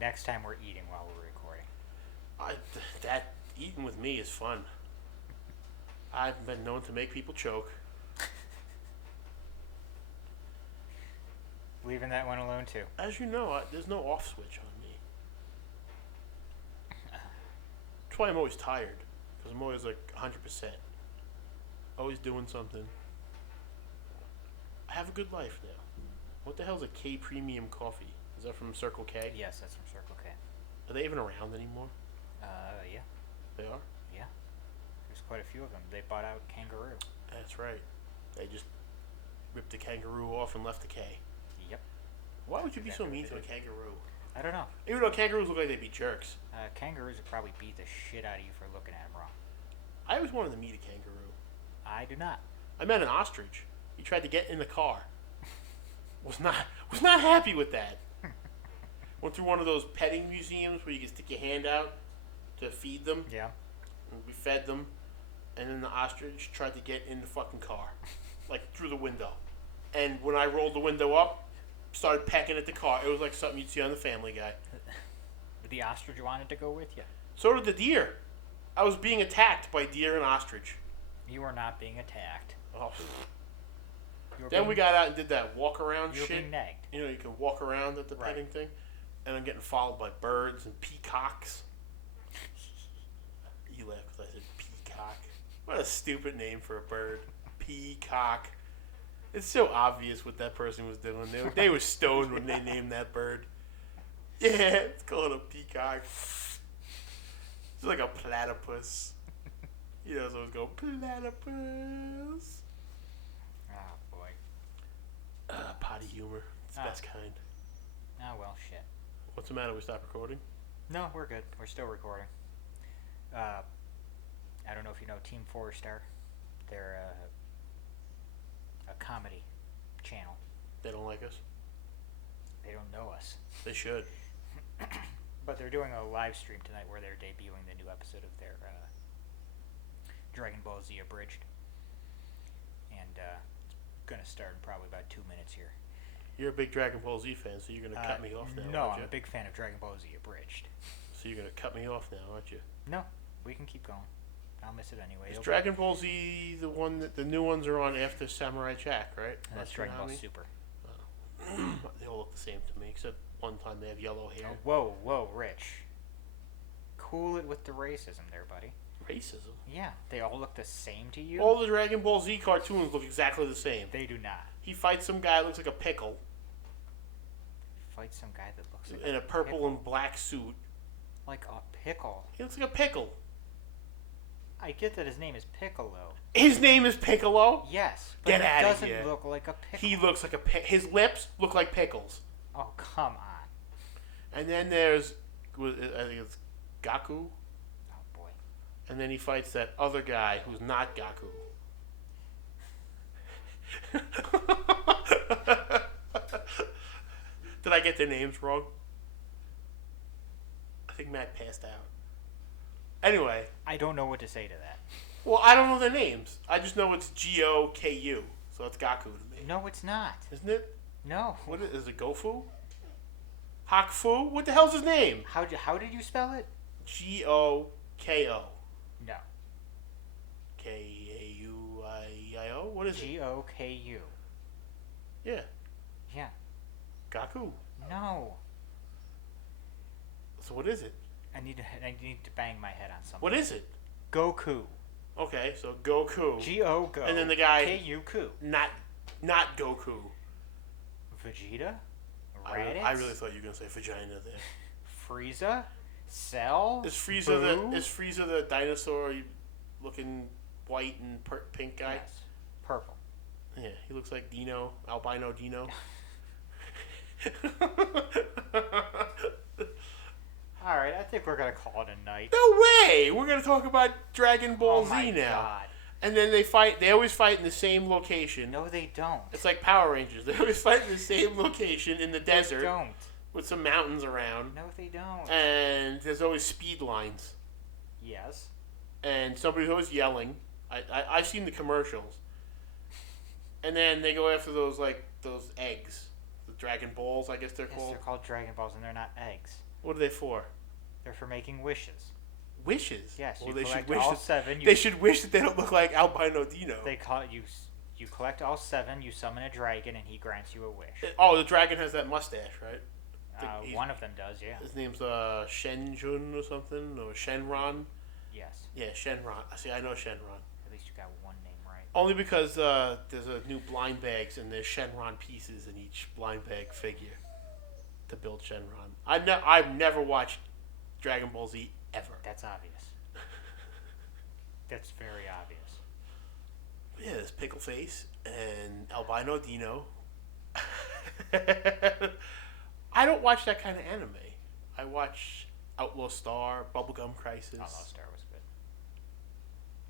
next time we're eating while we're recording. That eating with me is fun. I've been known to make people choke. Leaving that one alone too. As you know, there's no off switch on me. That's why I'm always tired, because I'm always like 100%. Always doing something. I have a good life now. What the hell is a K Premium Coffee? Is that from Circle K? Yes, that's from Circle K. Are they even around anymore? Yeah. They are? Yeah. There's quite a few of them. They bought out Kangaroo. That's right. They just ripped the kangaroo off and left the K. Yep. Why would you be so Exactly mean what to a they kangaroo? I don't know. Even though kangaroos look like they'd be jerks. Kangaroos would probably beat the shit out of you for looking at them wrong. I always wanted to meet a kangaroo. I do not. I met an ostrich. He tried to get in the car. Was not happy with that. Went through one of those petting museums where you can stick your hand out to feed them. Yeah. And we fed them, and then the ostrich tried to get in the fucking car, like through the window. And when I rolled the window up, started pecking at the car. It was like something you'd see on the Family Guy. The ostrich wanted to go with you. So did the deer. I was being attacked by deer and ostrich. You were not being attacked. Oh. Then we got out and did that walk around you were shit. being nagged. You know, you can walk around at the Right. petting thing, and I'm getting followed by birds and peacocks. You laugh because I said peacock. What a stupid name for a bird. Peacock. It's so obvious what that person was doing. They were stoned when they named that bird. Yeah, it's called a peacock. It's like a platypus. You know, so it's go platypus. Oh, boy. Potty humor. It's the best kind. Oh, well, shit. What's the matter? We stopped recording? No, we're good. We're still recording. I don't know if you know Team 4-Star. They're a comedy channel. They don't like us? They don't know us. They should. But they're doing a live stream tonight where they're debuting the new episode of their Dragon Ball Z Abridged. And it's going to start in probably about 2 minutes here. You're a big Dragon Ball Z fan, so you're going to cut me off now, No, aren't I'm you? a big fan of Dragon Ball Z Abridged. So you're going to cut me off now, aren't you? No, we can keep going. I'll miss it anyway. Is Dragon Ball Z the one that the new ones are on after Samurai Jack, right? That's Dragon Ball Super. They all look the same to me, except one time they have yellow hair. Oh, whoa, Rich. Cool it with the racism there, buddy. Racism? Yeah, they all look the same to you? All the Dragon Ball Z cartoons look exactly the same. They do not. He fights some guy that looks like a pickle Fight some guy that looks like in a purple pickle. and black suit. Like a pickle. He looks like a pickle. I get that his name is Piccolo. His name is Piccolo? Yes, but Get he outta doesn't here. look like a pickle. He looks like a his lips look like pickles. Oh, come on. And then there's, I think it's Gaku. Oh, boy. And then he fights that other guy who's not Gaku. Did I get their names wrong? I think Matt passed out. Anyway. I don't know what to say to that. Well, I don't know their names. I just know it's Goku. So it's Gaku to me. No, it's not. Isn't it? No. What is it, Gofu? Hakfu? What the hell's his name? How did you spell it? Goko. No. Kauiio? What is it? Goku. Yeah. Yeah. Gaku. No. So what is it? I need to bang my head on something. What is it? Goku. Okay, so Goku. G-O-Go. And then the guy... K-U-Ku. Not Goku. Vegeta? I Raditz? really thought you were going to say vagina there. Frieza? Cell? Is Frieza Boo? the dinosaur looking white and pink guy? Yes. Purple. Yeah, he looks like Dino, albino Dino. All right, I think we're gonna call it a night. No way! We're gonna talk about Dragon Ball Oh Z my now. God. And then they fight. They always fight in the same location. No, they don't. It's like Power Rangers. They always fight in the same location in the desert They don't. with some mountains around. No, they don't. And there's always speed lines. Yes. And somebody's always yelling. I've seen the commercials. And then they go after those eggs, the Dragon Balls, I guess they're Yes, called. they're called Dragon Balls, and they're not eggs. What are they for? They're for making wishes. Wishes. Yes, Well, you they collect should wish all that, 7. They should wish that they don't look like Albino Dino. They call it, you collect all 7. You summon a dragon, and he grants you a wish. Oh, the dragon has that mustache, right? One of them does, yeah. His name's Shenjun or something, or Shenron. Yes. Yeah, Shenron. See, I know Shenron. At least you got one name right. Only because there's a new blind bags and there's Shenron pieces in each blind bag figure to build Shenron. I've never watched Dragon Ball Z ever. That's obvious. That's very obvious. Yeah, there's Pickle Face and Albino Dino. I don't watch that kind of anime. I watch Outlaw Star, Bubblegum Crisis. Outlaw Star was good.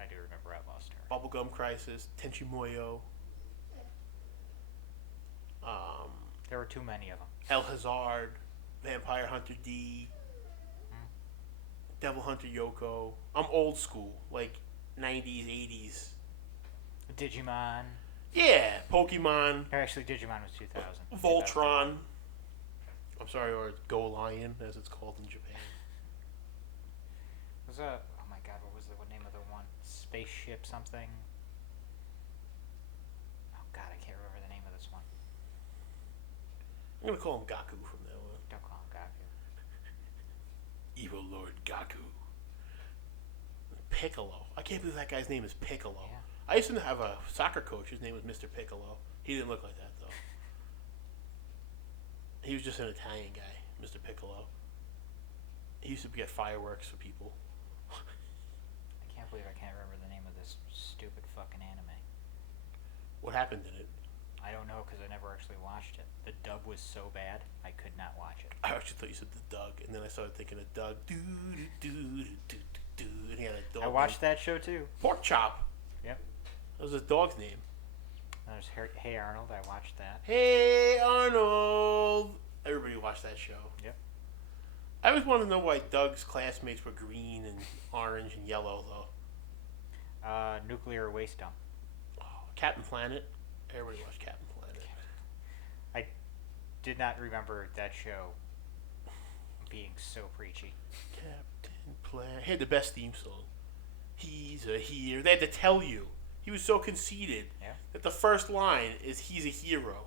I do remember Outlaw Star. Bubblegum Crisis, Tenchi Muyo. There were too many of them. El Hazard, Vampire Hunter D, Devil Hunter Yoko. I'm old school, like 90s, 80s. Digimon. Yeah, Pokemon, Or actually, Digimon was 2000. Voltron. I'm sorry, or Go Lion, as it's called in Japan. Was oh my God, what was the name of the one? Spaceship something. Oh God, I can't remember the name of this one. I'm gonna call him Gaku from now on. Don't call him Gaku. Evil Lord Gaku. Piccolo. I can't believe that guy's name is Piccolo. Yeah. I used to have a soccer coach. His name was Mr. Piccolo. He didn't look like that, though. He was just an Italian guy, Mr. Piccolo. He used to get fireworks for people. I can't believe I can't remember the name of this stupid fucking anime. What happened in it? I don't know because I never actually watched it. The dub was so bad, I could not watch it. I actually thought you said the Doug, and then I started thinking of Doug. Do do do do do do, and he had a dog. I watched that show too. Pork Chop. Yep. That was his dog's name. There's Hey Arnold. I watched that. Hey Arnold. Everybody watched that show. Yep. I always wanted to know why Doug's classmates were green and orange and yellow, though. Nuclear waste dump. Oh, Captain Planet. Everybody watched Captain Planet. I did not remember that show being so preachy. Captain Planet. He had the best theme song. He's a hero. They had to tell you. He was so conceited that the first line is he's a hero.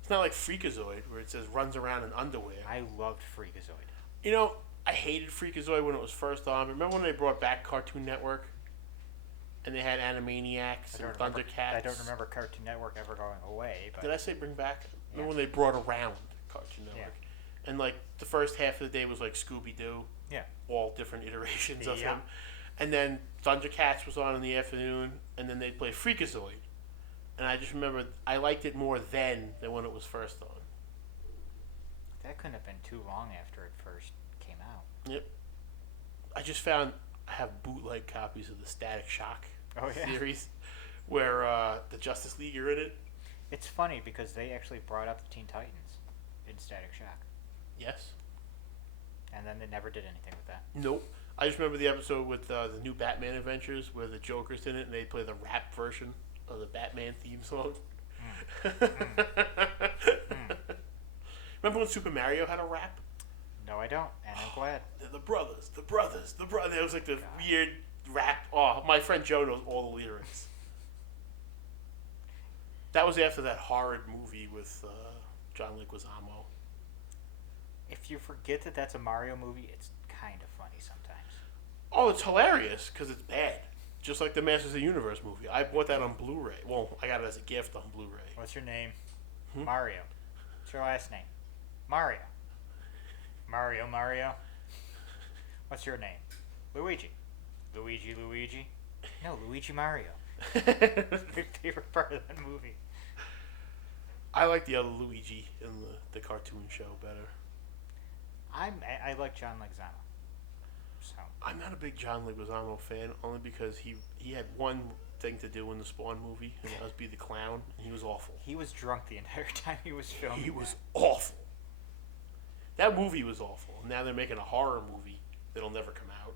It's not like Freakazoid where it says runs around in underwear. I loved Freakazoid. You know, I hated Freakazoid when it was first on. Remember when they brought back Cartoon Network? And they had Animaniacs and Thundercats? I don't remember Cartoon Network ever going away. But Did I say bring back? Remember when they brought around Cartoon Network? Yeah. And like the first half of the day was like Scooby-Doo. Yeah. All different iterations of Yeah. him. And then Thundercats was on in the afternoon, and then they'd play Freakazoid. And I just remember I liked it more then than when it was first on. that couldn't have been too long after it first came out. Yep. I just found I have bootleg copies of the Static Shock series where the Justice League are in it. It's funny because they actually brought up the Teen Titans in Static Shock. Yes. And then they never did anything with that. Nope. I just remember the episode with the new Batman Adventures where the Joker's in it and they play the rap version of the Batman theme song. Remember when Super Mario had a rap? No, I don't, and I'm glad. They're the brothers. It was like the weird rap. Oh, my friend Joe knows all the lyrics. That was after that horrid movie with John Leguizamo. If you forget that that's a Mario movie, it's kind of funny sometimes. Oh, it's hilarious because it's bad. Just like the Masters of the Universe movie. I bought that on Blu-ray. Well, I got it as a gift on Blu-ray. What's your name? Mario. What's your last name? Mario. Mario. What's your name? Luigi. Luigi. No, Luigi Mario. My favorite part of that movie. I like the other Luigi in the cartoon show better. I like John Leguizamo. So I'm not a big John Leguizamo fan, only because he had one thing to do in the Spawn movie, and that was be the clown, and he was awful. he was drunk the entire time he was filming. He was awful. That movie was awful. Now they're making a horror movie that'll never come out.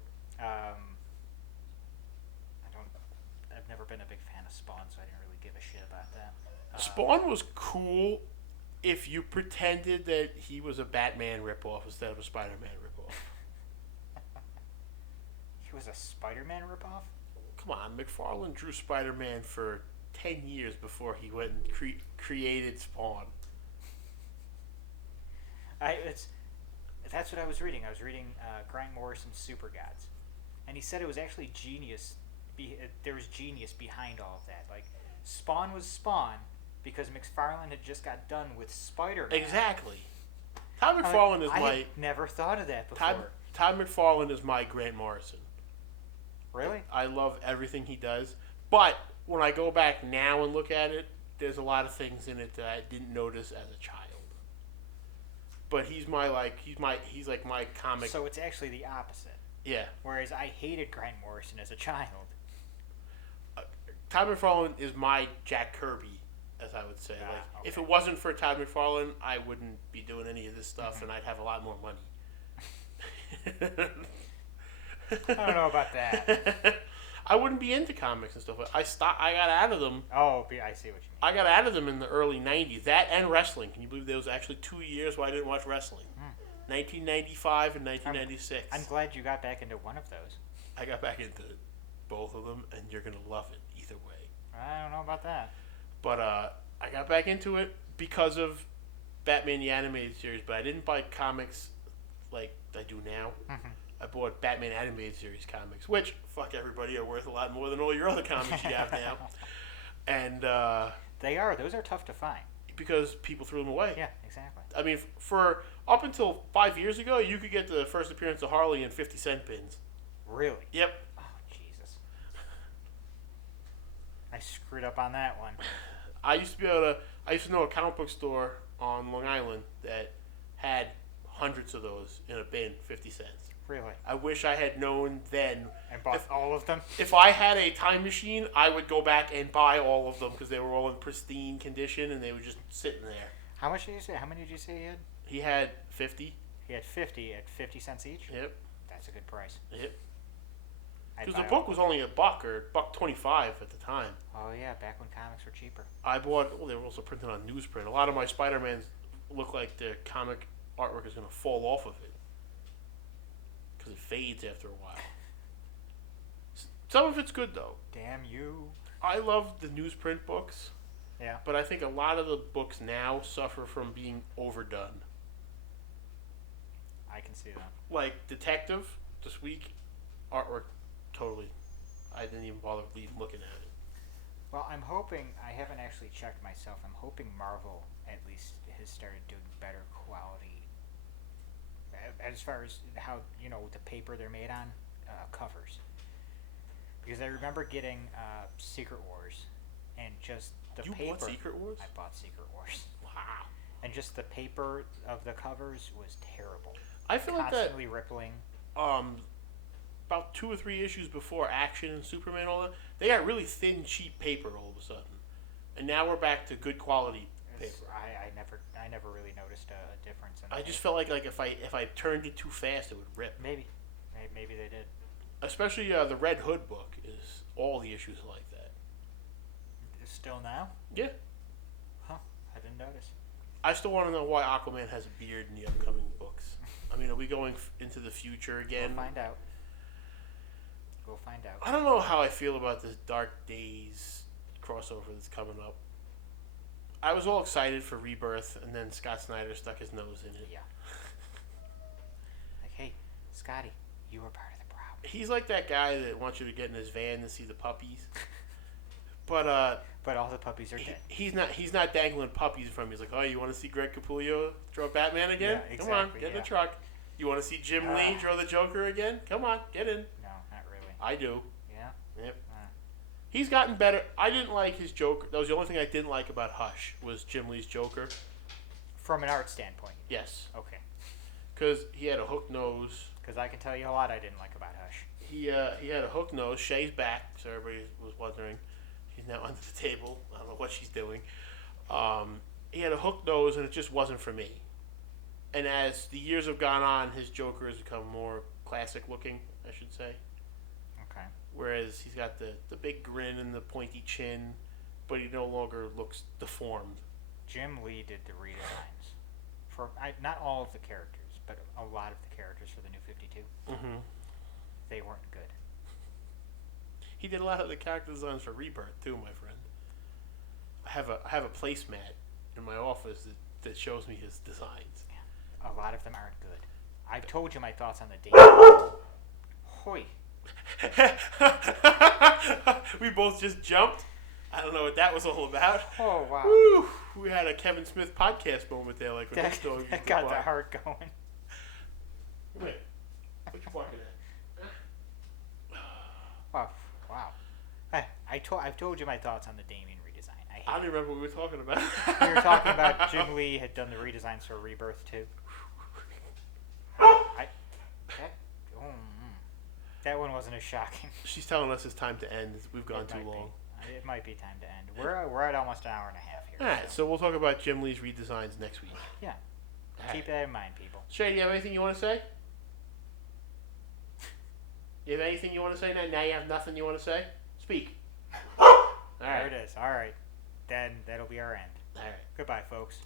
I've never been a big fan of Spawn, so I didn't really give a shit about that. Spawn was cool if you pretended that he was a Batman ripoff instead of a Spider-Man ripoff. He was a Spider-Man ripoff? Come on, McFarlane drew Spider-Man for 10 years before he went and created Spawn. That's what I was reading. I was reading Grant Morrison's Super Gods, and he said it was actually genius. There was genius behind all of that. Like, Spawn was Spawn because McFarlane had just got done with Spider-Man. Exactly. Todd McFarlane is I my... had never thought of that before. Todd McFarlane is my Grant Morrison. Really? I love everything he does. But when I go back now and look at it, there's a lot of things in it that I didn't notice as a child. But he's like my comic. So it's actually the opposite. Yeah. Whereas I hated Grant Morrison as a child. Todd McFarlane is my Jack Kirby, as I would say. Okay. If it wasn't for Todd McFarlane, I wouldn't be doing any of this stuff, and I'd have a lot more money. I don't know about that. I wouldn't be into comics and stuff. I got out of them. Oh, I see what you mean. I got out of them in the early 90s. That and wrestling. Can you believe there was actually 2 years where I didn't watch wrestling? 1995 and 1996. I'm glad you got back into one of those. I got back into both of them, and you're going to love it either way. I don't know about that. But I got back into it because of Batman the Animated Series, but I didn't buy comics like I do now. I bought Batman Animated Series comics, which, fuck everybody, are worth a lot more than all your other comics you have now. And they are. Those are tough to find. Because people threw them away. Yeah, exactly. I mean, for up until 5 years ago, you could get the first appearance of Harley in 50-cent bins. Really? Yep. Oh, Jesus. I screwed up on that one. I used to know a comic book store on Long Island that had hundreds of those in a bin, 50 cents. Really? I wish I had known then. And bought all of them? If I had a time machine, I would go back and buy all of them because they were all in pristine condition and they were just sitting there. How much did you say? How many did you say he had? He had 50. He had 50 at 50 cents each? Yep. That's a good price. Yep. Because the book was only $1 or $1.25 at the time. Oh yeah, back when comics were cheaper. I bought. Well, they were also printed on newsprint. A lot of my Spider-Mans look like the comic artwork is going to fall off of it because it fades after a while. Some of it's good though. Damn you. I love the newsprint books. Yeah. But I think a lot of the books now suffer from being overdone. I can see that. Like Detective this week, artwork totally. I didn't even bother looking at it. Well, I'm hoping, I haven't actually checked myself, I'm hoping Marvel at least has started doing better quality as far as how, the paper they're made on, covers. Because I remember getting Secret Wars, and just the paper. You bought Secret Wars? I bought Secret Wars. Wow. And just the paper of the covers was terrible. I feel like that. Constantly rippling. About 2 or 3 issues before Action and Superman and all that, they got really thin, cheap paper all of a sudden, and now we're back to good quality paper. I never really noticed a difference in I just felt like if I turned it too fast, it would rip. Maybe they did. Especially the Red Hood book is all the issues are like that. Still now? Yeah. Huh? I didn't notice. I still want to know why Aquaman has a beard in the upcoming books. I mean, are we going into the future again? We'll find out. We'll find out. I don't know how I feel about this Dark Days crossover that's coming up. I was all excited for Rebirth, and then Scott Snyder stuck his nose in it. Yeah. Like, hey, Scotty, you were part of the problem. He's like that guy that wants you to get in his van to see the puppies. But all the puppies are dead. He's not dangling puppies from you. He's like, oh, you want to see Greg Capullo draw Batman again? Yeah, exactly, Come on, get in the truck. You want to see Jim Lee draw the Joker again? Come on, get in. No, not really. I do. Yeah? Yep. He's gotten better. I didn't like his Joker. That was the only thing I didn't like about Hush was Jim Lee's Joker. From an art standpoint. Yes. Okay. because he had a hook nose. Because I can tell you a lot I didn't like about Hush. He had a hook nose. Shay's back, so everybody was wondering. She's now under the table. I don't know what she's doing. He had a hook nose, and it just wasn't for me. And as the years have gone on, his Joker has become more classic looking, I should say. Okay. Whereas he's got the big grin and the pointy chin, but he no longer looks deformed. Jim Lee did the redesigns for not all of the characters, but a lot of the characters for the New 52. Mm-hmm. They weren't good. He did a lot of the character designs for Rebirth too, my friend. I have a placemat in my office that shows me his designs. Yeah. A lot of them aren't good. I've told you my thoughts on the Damien. Hoi. We both just jumped. I don't know what that was all about. Oh, wow. Woo! We had a Kevin Smith podcast moment there, like when this dog that got the heart going. Wait, what you barking at? Wow. I've told you my thoughts on the Damien redesign. I don't remember what we were talking about. We were talking about Jim Lee had done the redesigns for Rebirth too. That one wasn't as shocking. She's telling us it's time to end. We've gone too long. It might be time to end. We're at almost an hour and a half here. All right, so we'll talk about Jim Lee's redesigns next week. Yeah. All Keep right. that in mind, people. Shay, do you have anything you want to say? You have anything you want to say now? Now you have nothing you want to say? Speak. All right. There it is. All right. Then that'll be our end. All right. Goodbye, folks.